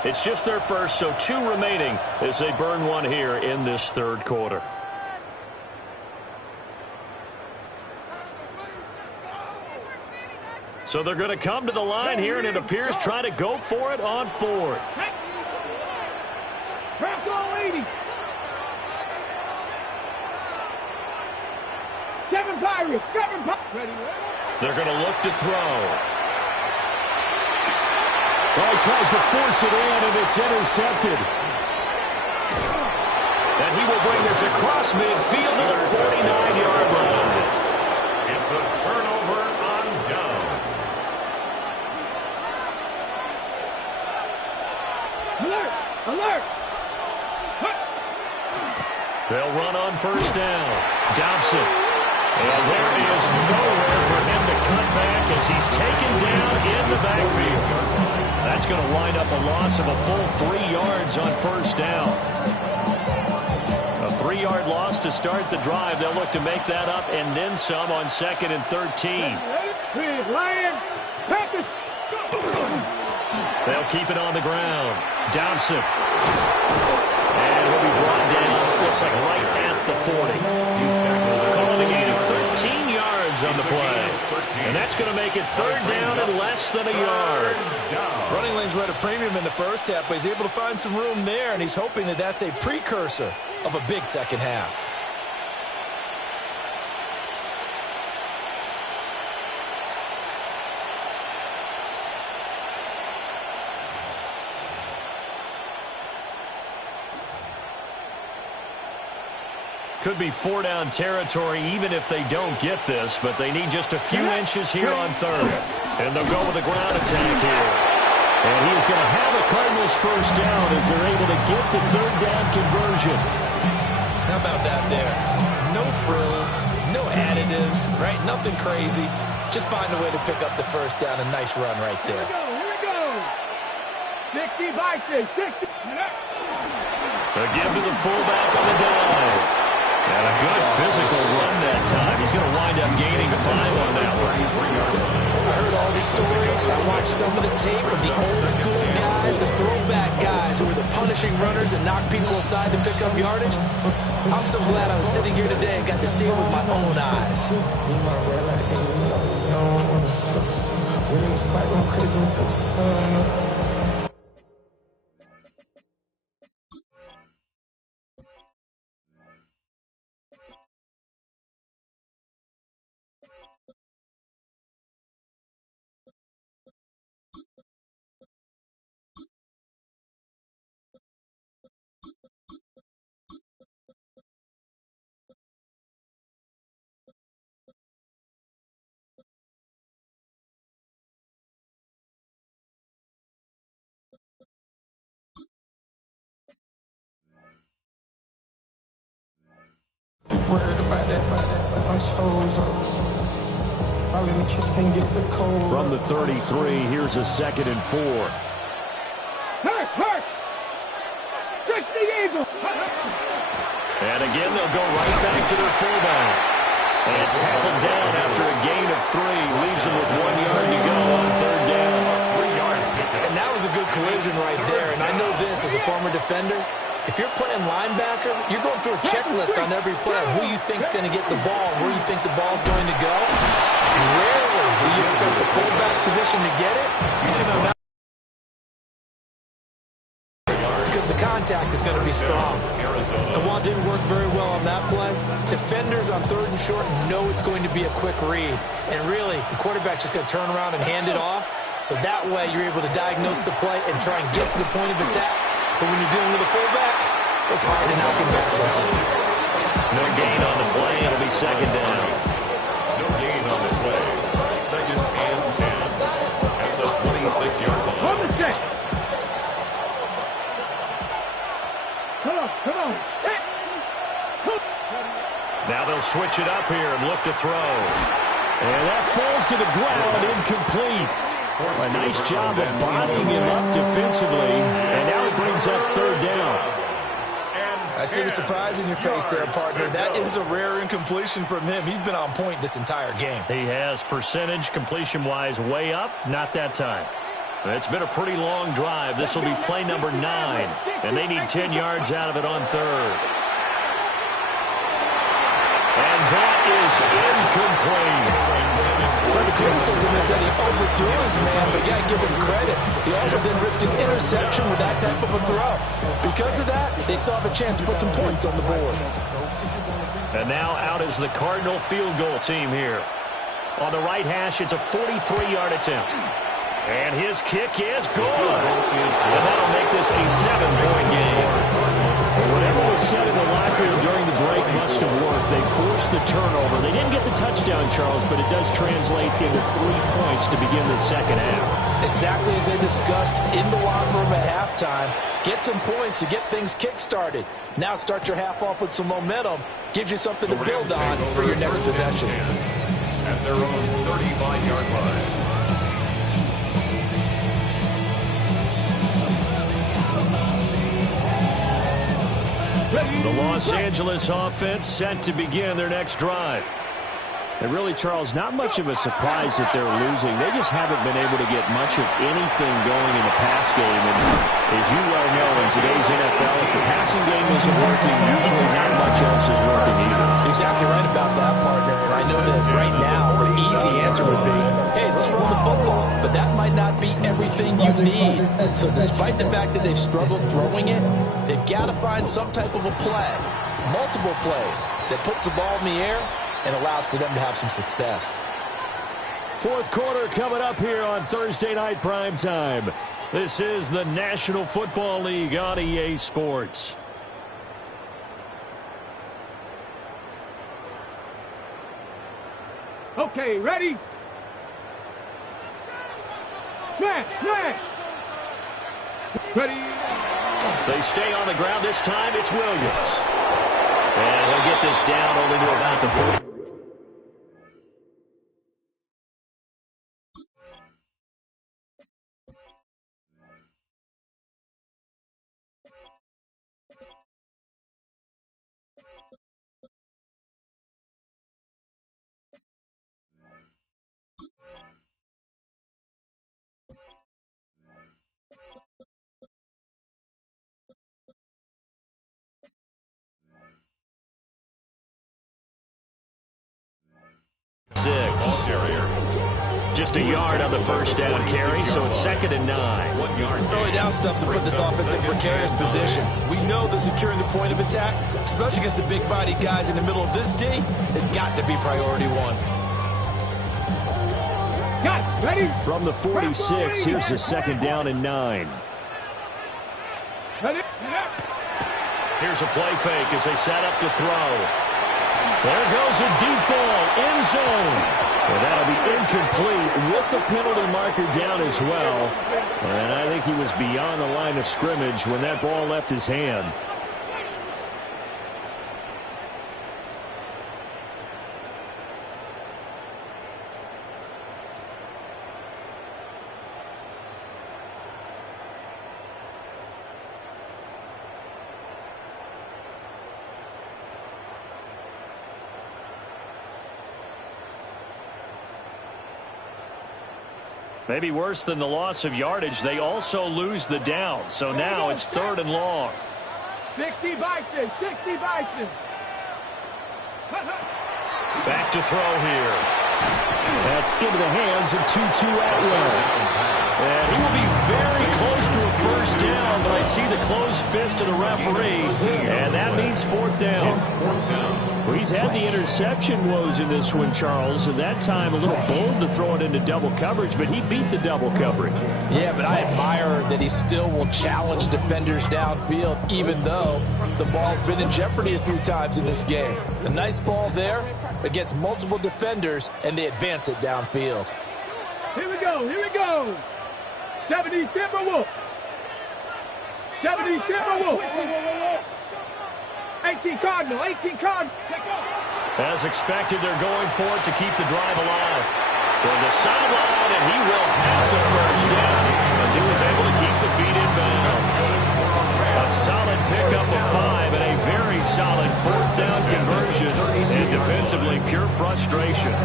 It's just their first, so 2 remaining as they burn one here in this third quarter. So they're going to come to the line here, and it appears try to go for it on 4th. Craft all 80. 7 Pirates. 7 Pirates. Ready. They're going to look to throw. Oh, he tries to force it in, and it's intercepted. And he will bring this across midfield to the 49-yard line. It's a turnover on downs. Alert! Alert! They'll run on first down. Dobson. And there is nowhere for him to cut back as he's taken down in the backfield. That's going to wind up a loss of a full 3 yards on first down. A 3-yard loss to start the drive. They'll look to make that up and then some on 2nd and 13. They'll keep it on the ground. Dobson. And he'll be brought down, looks like right at the 40. Calling a gain of 13 yards on the play. And that's going to make it 3rd down and less than a yard. Running lanes were at a premium in the first half, but he's able to find some room there, and he's hoping that that's a precursor of a big second half. Could be 4-down territory even if they don't get this, but they need just a few inches here on 3rd. And they'll go with a ground attack here. And he is going to have a Cardinals first down as they're able to get the 3rd down conversion. How about that there? No frills, no additives, right? Nothing crazy. Just find a way to pick up the first down. A nice run right there. Here we go. 60 by 6. 60. A give to the fullback on the dive. And a good physical run that time. He's going to wind up gaining 5 on that one. I heard all the stories. I watched some of the tape of the old school guys, the throwback guys who were the punishing runners and knock people aside to pick up yardage. I'm so glad I was sitting here today and got to see it with my own eyes. Worried about that, my shows up. All in the kids can't get the cold. From the 33, here's a 2nd and 4. Hurt! 60 Eagles! And again, they'll go right back to their fullback. And tackled down after a gain of 3. Leaves them with 1 yard to go on 3rd down. And that was a good collision right there. And I know this as a former defender. If you're playing linebacker, you're going through a checklist on every play of who you think's going to get the ball and where you think the ball's going to go. Rarely do you expect the fullback position to get it. Because the contact is going to be strong. And while it didn't work very well on that play, defenders on 3rd and short know it's going to be a quick read. And really, the quarterback's just going to turn around and hand it off. So that way, you're able to diagnose the play and try and get to the point of attack. But when you're dealing with a fullback, it's hard to knock him backwards. No gain on the play. It'll be 2nd down. No gain on the play. 2nd and 10 at the 26-yard line. On the set. Come on. Now they'll switch it up here and look to throw. And that falls to the ground, incomplete. A nice job of bodying him up defensively, and now it brings up 3rd down. I see the surprise in your face there, partner. That is a rare incompletion from him. He's been on point this entire game. He has percentage completion-wise way up, not that time. It's been a pretty long drive. This will be play number 9, and they need 10 yards out of it on 3rd. And that is incomplete. But the criticism is that he overthrew his man, but you got to give him credit. He also didn't risk an interception with that type of a throw. Because of that, they saw the chance to put some points on the board. And now out is the Cardinal field goal team here. On the right hash, it's a 43-yard attempt. And his kick is good. And that'll make this a 7-point game. Whatever was said in the locker room during the break must have worked. They forced the turnover. They didn't get the touchdown, Charles, but it does translate into 3 points to begin the second half. Exactly as they discussed in the locker room at halftime. Get some points to get things kick-started. Now start your half off with some momentum. Gives you something to build on for your next possession. At their own 35-yard line. Los Angeles offense set to begin their next drive. And really, Charles, not much of a surprise that they're losing. They just haven't been able to get much of anything going in the pass game. And as you well know, in today's NFL, if the passing game isn't working, usually not much else is working either. Exactly right about that, partner. And I know that right now, the easy answer would be, hey, let's run the football. But that might not be everything you need. So despite the fact that they've struggled throwing it, they've got to find some type of a play, multiple plays, that puts the ball in the air and allows for them to have some success. Fourth quarter coming up here on Thursday Night Primetime. This is the National Football League on EA Sports. Okay, ready? Smash, smash! Ready? They stay on the ground this time. It's Williams. And he'll get this down only to about the 40. Just a yard on the first down carry, so it's 2nd and 9. 1 yard. Early down stuff to put this offense in precarious position. We know that securing the point of attack, especially against the big-bodied guys in the middle of this D, has got to be priority one. Got it. Ready? From the 46, here's the 2nd down and 9. Ready? Here's a play fake as they set up to throw. There goes a deep ball, end zone. And that'll be incomplete with the penalty marker down as well. And I think he was beyond the line of scrimmage when that ball left his hand. Maybe worse than the loss of yardage, they also lose the down. So now it's 3rd and long. 60 Bison, 60 Bison. Back to throw here. That's into the hands of Tutu Atwell. And he will be very close to a first down, but I see the closed fist of the referee, and that means 4th down. Well, he's had the interception woes in this one, Charles, and that time a little bold to throw it into double coverage, but he beat the double coverage. Yeah, but I admire that he still will challenge defenders downfield, even though the ball's been in jeopardy a few times in this game. A nice ball there against multiple defenders, and they advance it downfield. Here we go, here we go. 70 Timberwolf. 70 Timberwolf. 18 Cardinal, 18 Cardinal. As expected, they're going for it to keep the drive alive. Toward the sideline, and he will have the first down as he was able to keep the feet in bounds. A solid pickup of 5 and a very solid 4th down conversion. And defensively, pure frustration.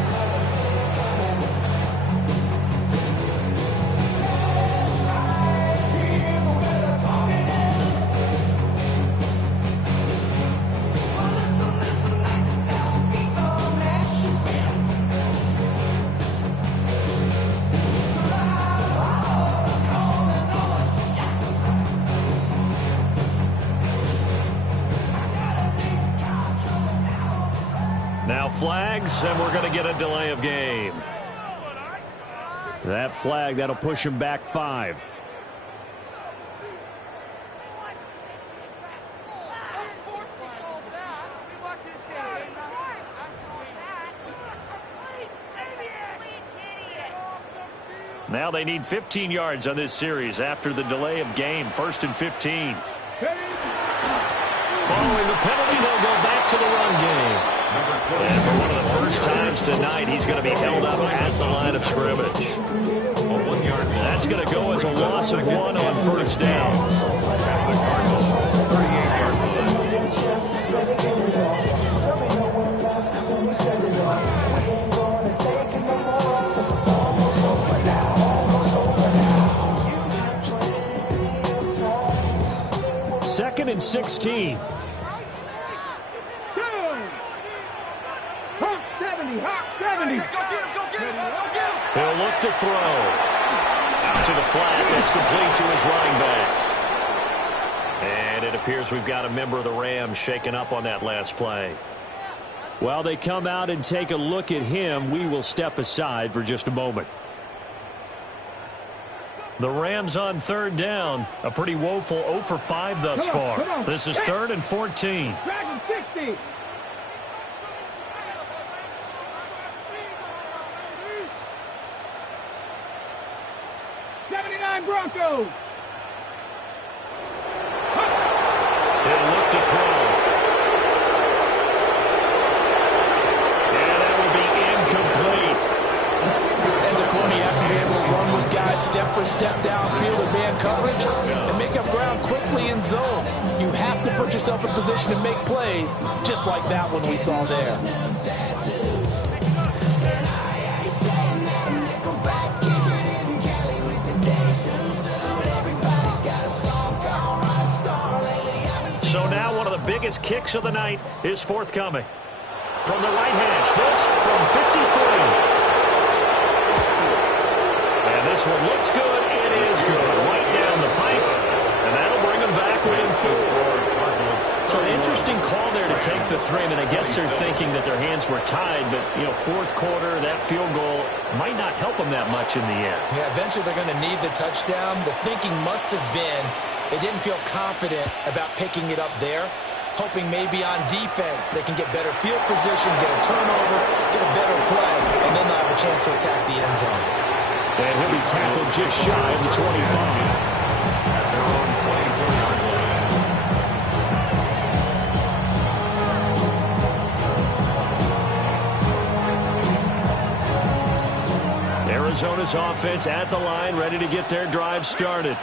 Flags, and we're going to get a delay of game. That flag, that'll push him back 5. Now they need 15 yards on this series after the delay of game. 1st and 15. Following the penalty, they'll go back to the run game. And for one of the first times tonight, he's going to be held up at the line of scrimmage. That's going to go as a loss of 1 on first down. and 16. Hawk 70, Hawk 70. He'll look to throw. Out to the flat. That's complete to his running back. And it appears we've got a member of the Rams shaken up on that last play. While they come out and take a look at him, we will step aside for just a moment. The Rams on third down. A pretty woeful 0 for 5 thus far. This is 3rd and 14. Dragon 60. Broncos. He'll look to throw. Yeah, that will be incomplete. As a corner, you have to be able to run with guys step for step downfield in man coverage and make up ground quickly in zone. You have to put yourself in position to make plays, just like that one we saw there. So now one of the biggest kicks of the night is forthcoming. From the right hash, this from 53. And this one looks good. It is good. Right down the pipe. And that'll bring them back within 4. So an interesting call there to take the 3. I mean, I guess they're thinking that their hands were tied, but, you know, fourth quarter, that field goal might not help them that much in the end. Yeah, eventually they're going to need the touchdown. The thinking must have been they didn't feel confident about picking it up there, hoping maybe on defense they can get better field position, get a turnover, get a better play, and then they'll have a chance to attack the end zone. And he'll be tackled just shy of the 25. Arizona's offense at the line, ready to get their drive started.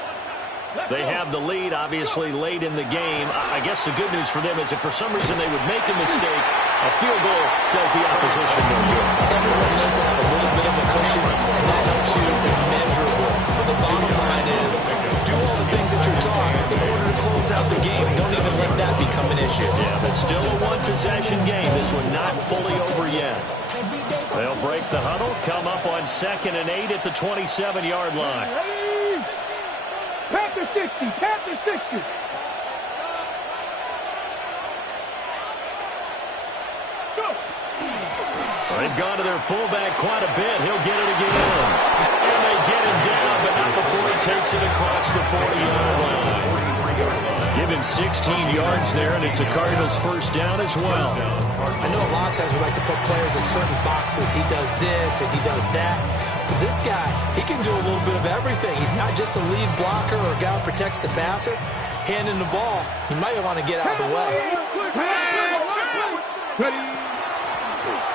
They have the lead, obviously, late in the game. I guess the good news for them is if for some reason they would make a mistake, a field goal does the opposition no good. Everyone knows to have a little bit of a cushion, and that helps you immeasurably. But the bottom line is, do all the things that you're taught in order to close out the game. Don't even let that become an issue. Yeah, but still a one-possession game. This one not fully over yet. They'll break the huddle, come up on 2nd and 8 at the 27-yard line. Panther 60, Panther 60. Go. They've gone to their fullback quite a bit. He'll get it again. And they get him down, but not before he takes it across the 40-yard line. Give him 16 yards there, and it's a Cardinals first down as well. I know a lot of times we like to put players in certain boxes. He does this and he does that. But this guy, he can do a little bit of everything. He's not just a lead blocker or a guy who protects the passer. Handing the ball, he might want to get out of the way.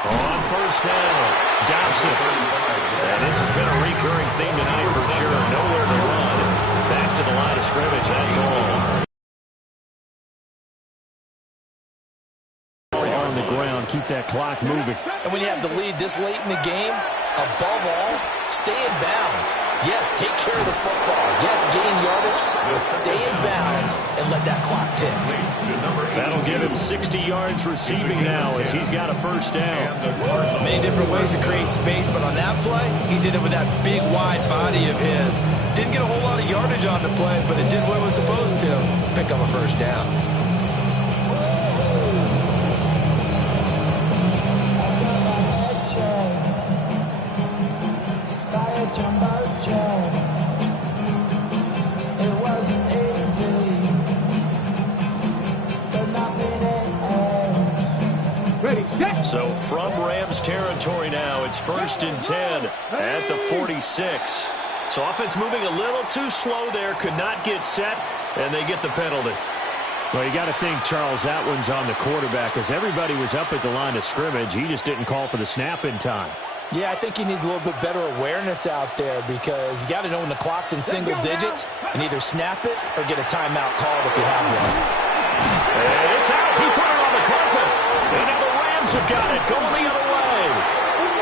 On first down, Dobson. And this has been a recurring theme tonight for sure. Nowhere to run. Back to the line of scrimmage, that's all. On the ground, keep that clock moving. And when you have the lead this late in the game, above all, stay in bounds. Yes, take care of the football. Yes, gain yardage, but stay in bounds and let that clock tick. That'll give him 60 yards receiving now as he's got a first down. Many different ways to create space, but on that play, he did it with that big, wide body of his. Didn't get a whole lot of yardage on the play, but it did what it was supposed to. Pick up a first down. So from Rams territory now, it's 1st and 10 at the 46. So offense moving a little too slow there, could not get set, and they get the penalty. Well, you got to think, Charles, that one's on the quarterback as everybody was up at the line of scrimmage. He just didn't call for the snap in time. Yeah, I think he needs a little bit better awareness out there because you got to know when the clock's in single digits and either snap it or get a timeout called if you have one. And it's out. He put it on the carpet. And now the Rams have got it going the other way.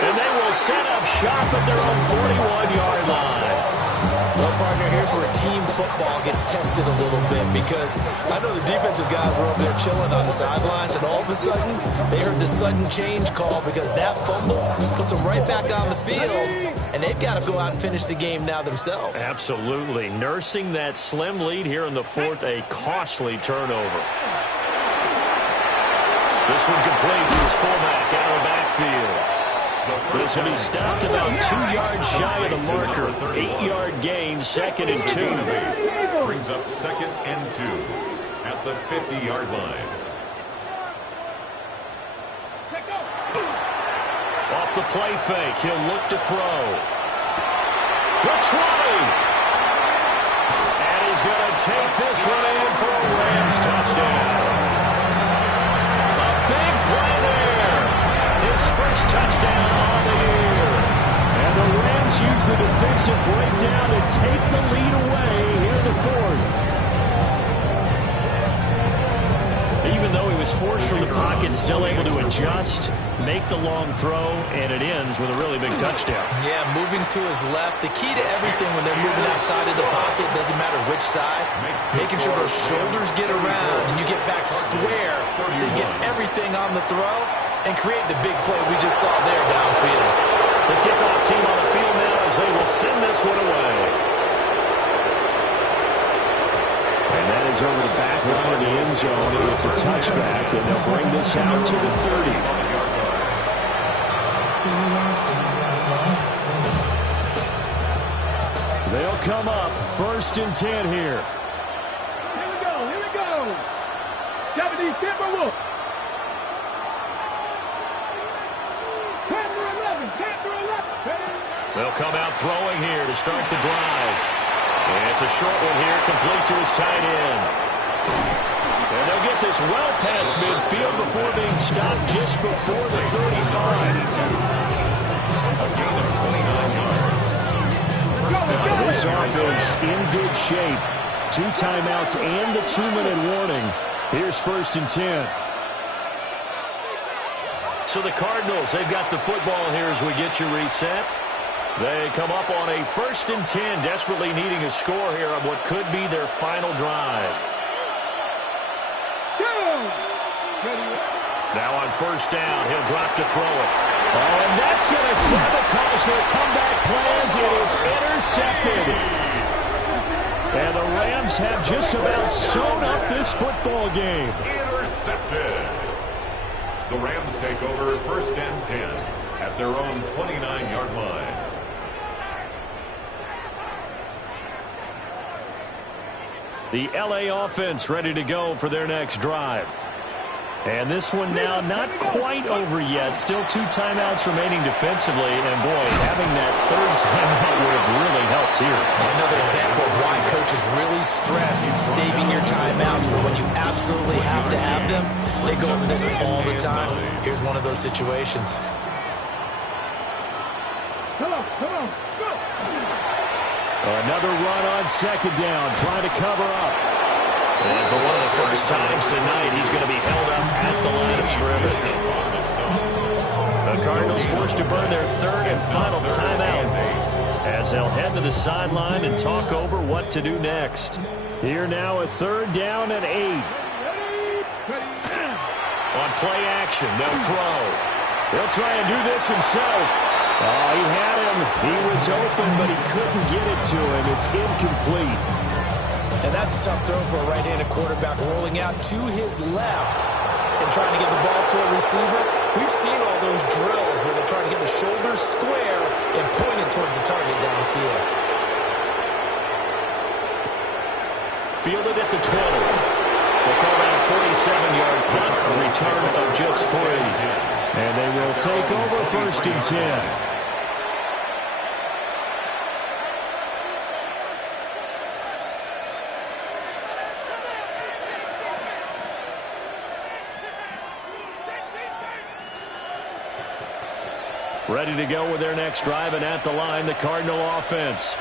And they will set up shop at their own 41-yard line. Well, partner, here's where team football gets tested a little bit, because I know the defensive guys were over there chilling on the sidelines, and all of a sudden they heard the sudden change call because that fumble puts them right back on the field, and they've got to go out and finish the game now themselves. Absolutely. Nursing that slim lead here in the fourth, a costly turnover. This one complete to his fullback out of the backfield. This will be stopped about 2 yards shy of the marker. 8-yard gain, 2nd and 2. Brings up 2nd and 2 at the 50-yard line. Off the play fake, he'll look to throw. The 20. And he's going to take this one in for a Rams touchdown. A big play there. His first touchdown on the year. And the Rams use the defensive breakdown to take the lead away here in the fourth. Even though he was forced from the pocket, still able to adjust, make the long throw, and it ends with a really big touchdown. Yeah, moving to his left. The key to everything when they're moving outside of the pocket, doesn't matter which side, making sure those shoulders get around and you get back square so you get everything on the throw and create the big play we just saw there downfield. The kickoff team on the field now as they will send this one away. And that is over the back line of the end zone. It's a touchback, and they'll bring this out to the 30. They'll come up 1st and 10 here. Here we go. Japanese Timberwolves. 10-11. They'll come out throwing here to start the drive. And it's a short one here, complete to his tight end. And they'll get this well past midfield before being stopped just before the 35. A gain of 29 yards. This offense in good shape. 2 timeouts and the 2-minute warning. Here's 1st and 10. So the Cardinals, they've got the football here as we get you reset. They come up on a 1st and 10, desperately needing a score here on what could be their final drive. Now on 1st down, he'll drop to throw it. Oh, and that's going to sabotage their comeback plans. It is intercepted. And the Rams have just about sewn up this football game. Intercepted. The Rams take over 1st and 10 at their own 29-yard line. The LA offense ready to go for their next drive. And this one now not quite over yet. Still 2 timeouts remaining defensively. And, boy, having that 3rd timeout would have really helped here. Another example of why coaches really stress saving your timeouts for when you absolutely have to have them. They go over this all the time. Here's one of those situations. Come on, go. Another run on 2nd down, trying to cover up. And for one of the first times tonight, he's going to be held up at the line of scrimmage. The Cardinals forced to burn their 3rd and final timeout as they'll head to the sideline and talk over what to do next. Here now a 3rd down and 8. On play action, they'll throw. He'll try and do this himself. Oh, he had him. He was open, but he couldn't get it to him. It's incomplete. And that's a tough throw for a right-handed quarterback, rolling out to his left and trying to get the ball to a receiver. We've seen all those drills where they're trying to get the shoulders square and point it towards the target downfield. Fielded at the 20. They'll call that a 47-yard punt, a return of just 3. And they will take over 1st and 10. Ready to go with their next drive, and at the line, the Cardinal offense.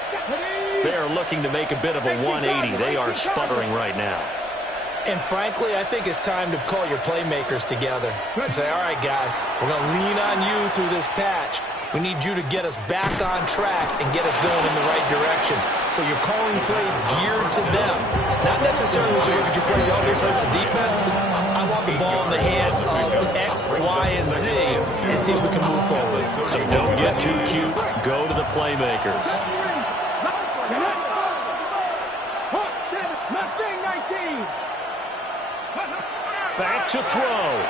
They are looking to make a bit of a 180. They are sputtering right now. And frankly, I think it's time to call your playmakers together and say, all right, guys, we're going to lean on you through this patch. We need you to get us back on track and get us going in the right direction. So you're calling plays geared to them. Not necessarily when you look at your plays, oh, this hurts the defense. I want the ball in the hands of X, Y, and Z and see if we can move forward. So don't get too cute. Go to the playmakers. Back to throw.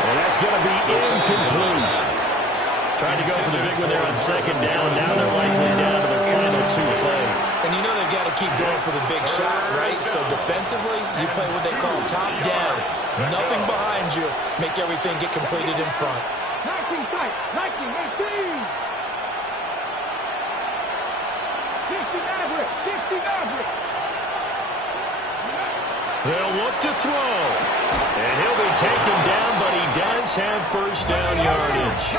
And that's going to be incomplete. Trying to go for the big one there on second down. Now they're likely down to their final 2 plays. And you know they've got to keep going for the big shot, right? So defensively, you play what they call top down. Nothing behind you. Make everything get completed in front. 19 tight. 19. 60 average. 60 average. They'll look to throw. And he'll be taken down, but he does have first down yardage.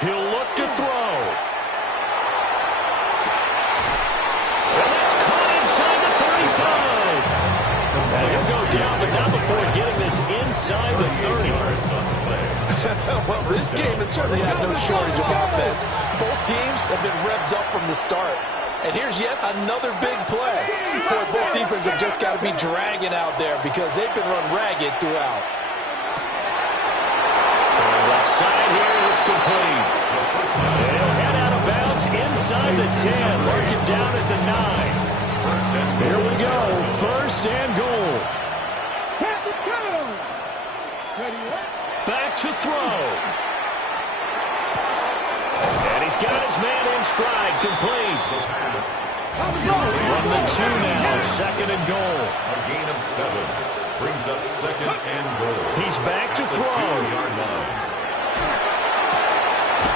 He'll look to throw. And that's caught inside the 35. And he'll go down, but not before getting this inside the 30. Well, this game has certainly had no shortage of offense. Both teams have been revved up from the start. And here's yet another big play. Boy, both defenses have just got to be dragging out there because they've been run ragged throughout. From the left side here, it's complete. And he'll head out of bounds inside the 10. Mark him down at the 9. Here we go. First and goal. Back to throw. And he's got his man in stride, complete. From the 2 now, second and goal. A gain of 7 brings up second and goal. He's back to throw. 2-yard line.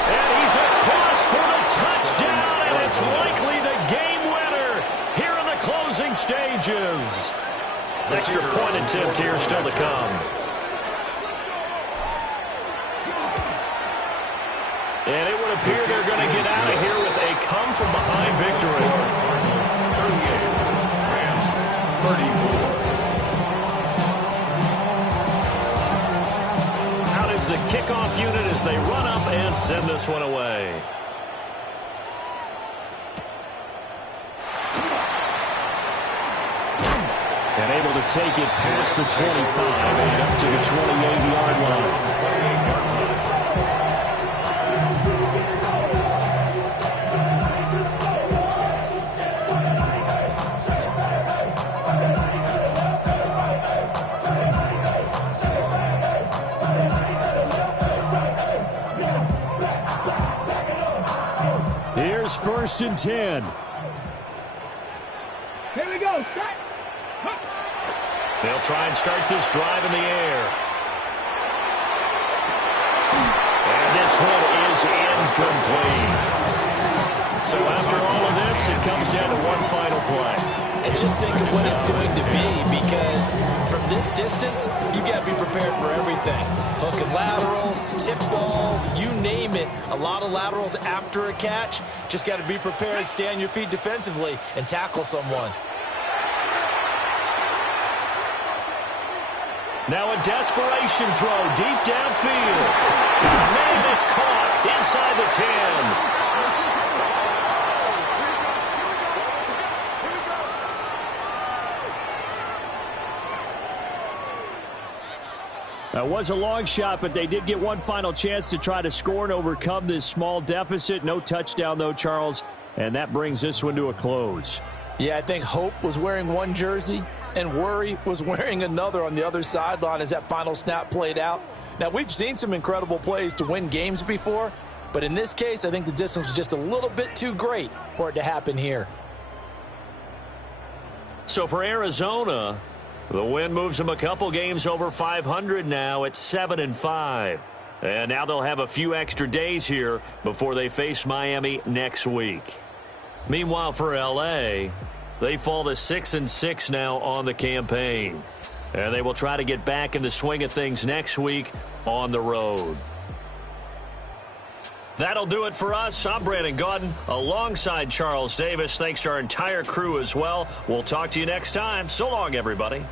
And he's across for the touchdown, and it's likely the game winner here in the closing stages. Extra point attempt here still to come. And it would appear they're going to get out of here with a come-from-behind victory. 38, Rams 34. Out is the kickoff unit as they run up and send this one away. And able to take it past the 25 and up to the 28-yard line. Here's first and 10. Here we go. Set. They'll try and start this drive in the air. And this one is incomplete. So after all of this, it comes down to one final play. And just think of what it's going to be, because from this distance, you got to be prepared for everything. Hook and laterals, tip balls, you name it. A lot of laterals after a catch. Just got to be prepared, stay on your feet defensively, and tackle someone. Now a desperation throw deep downfield. Man, it's caught inside the 10. That was a long shot, but they did get one final chance to try to score and overcome this small deficit. No touchdown, though, Charles, and that brings this one to a close. Yeah, I think Hope was wearing one jersey and Worry was wearing another on the other sideline as that final snap played out. Now, we've seen some incredible plays to win games before, but in this case, I think the distance was just a little bit too great for it to happen here. So for Arizona, the win moves them a couple games over 500 now at 7-5. And now they'll have a few extra days here before they face Miami next week. Meanwhile, for L.A., they fall to 6-6 now on the campaign. And they will try to get back in the swing of things next week on the road. That'll do it for us. I'm Brandon Gotw alongside Charles Davis. Thanks to our entire crew as well. We'll talk to you next time. So long, everybody.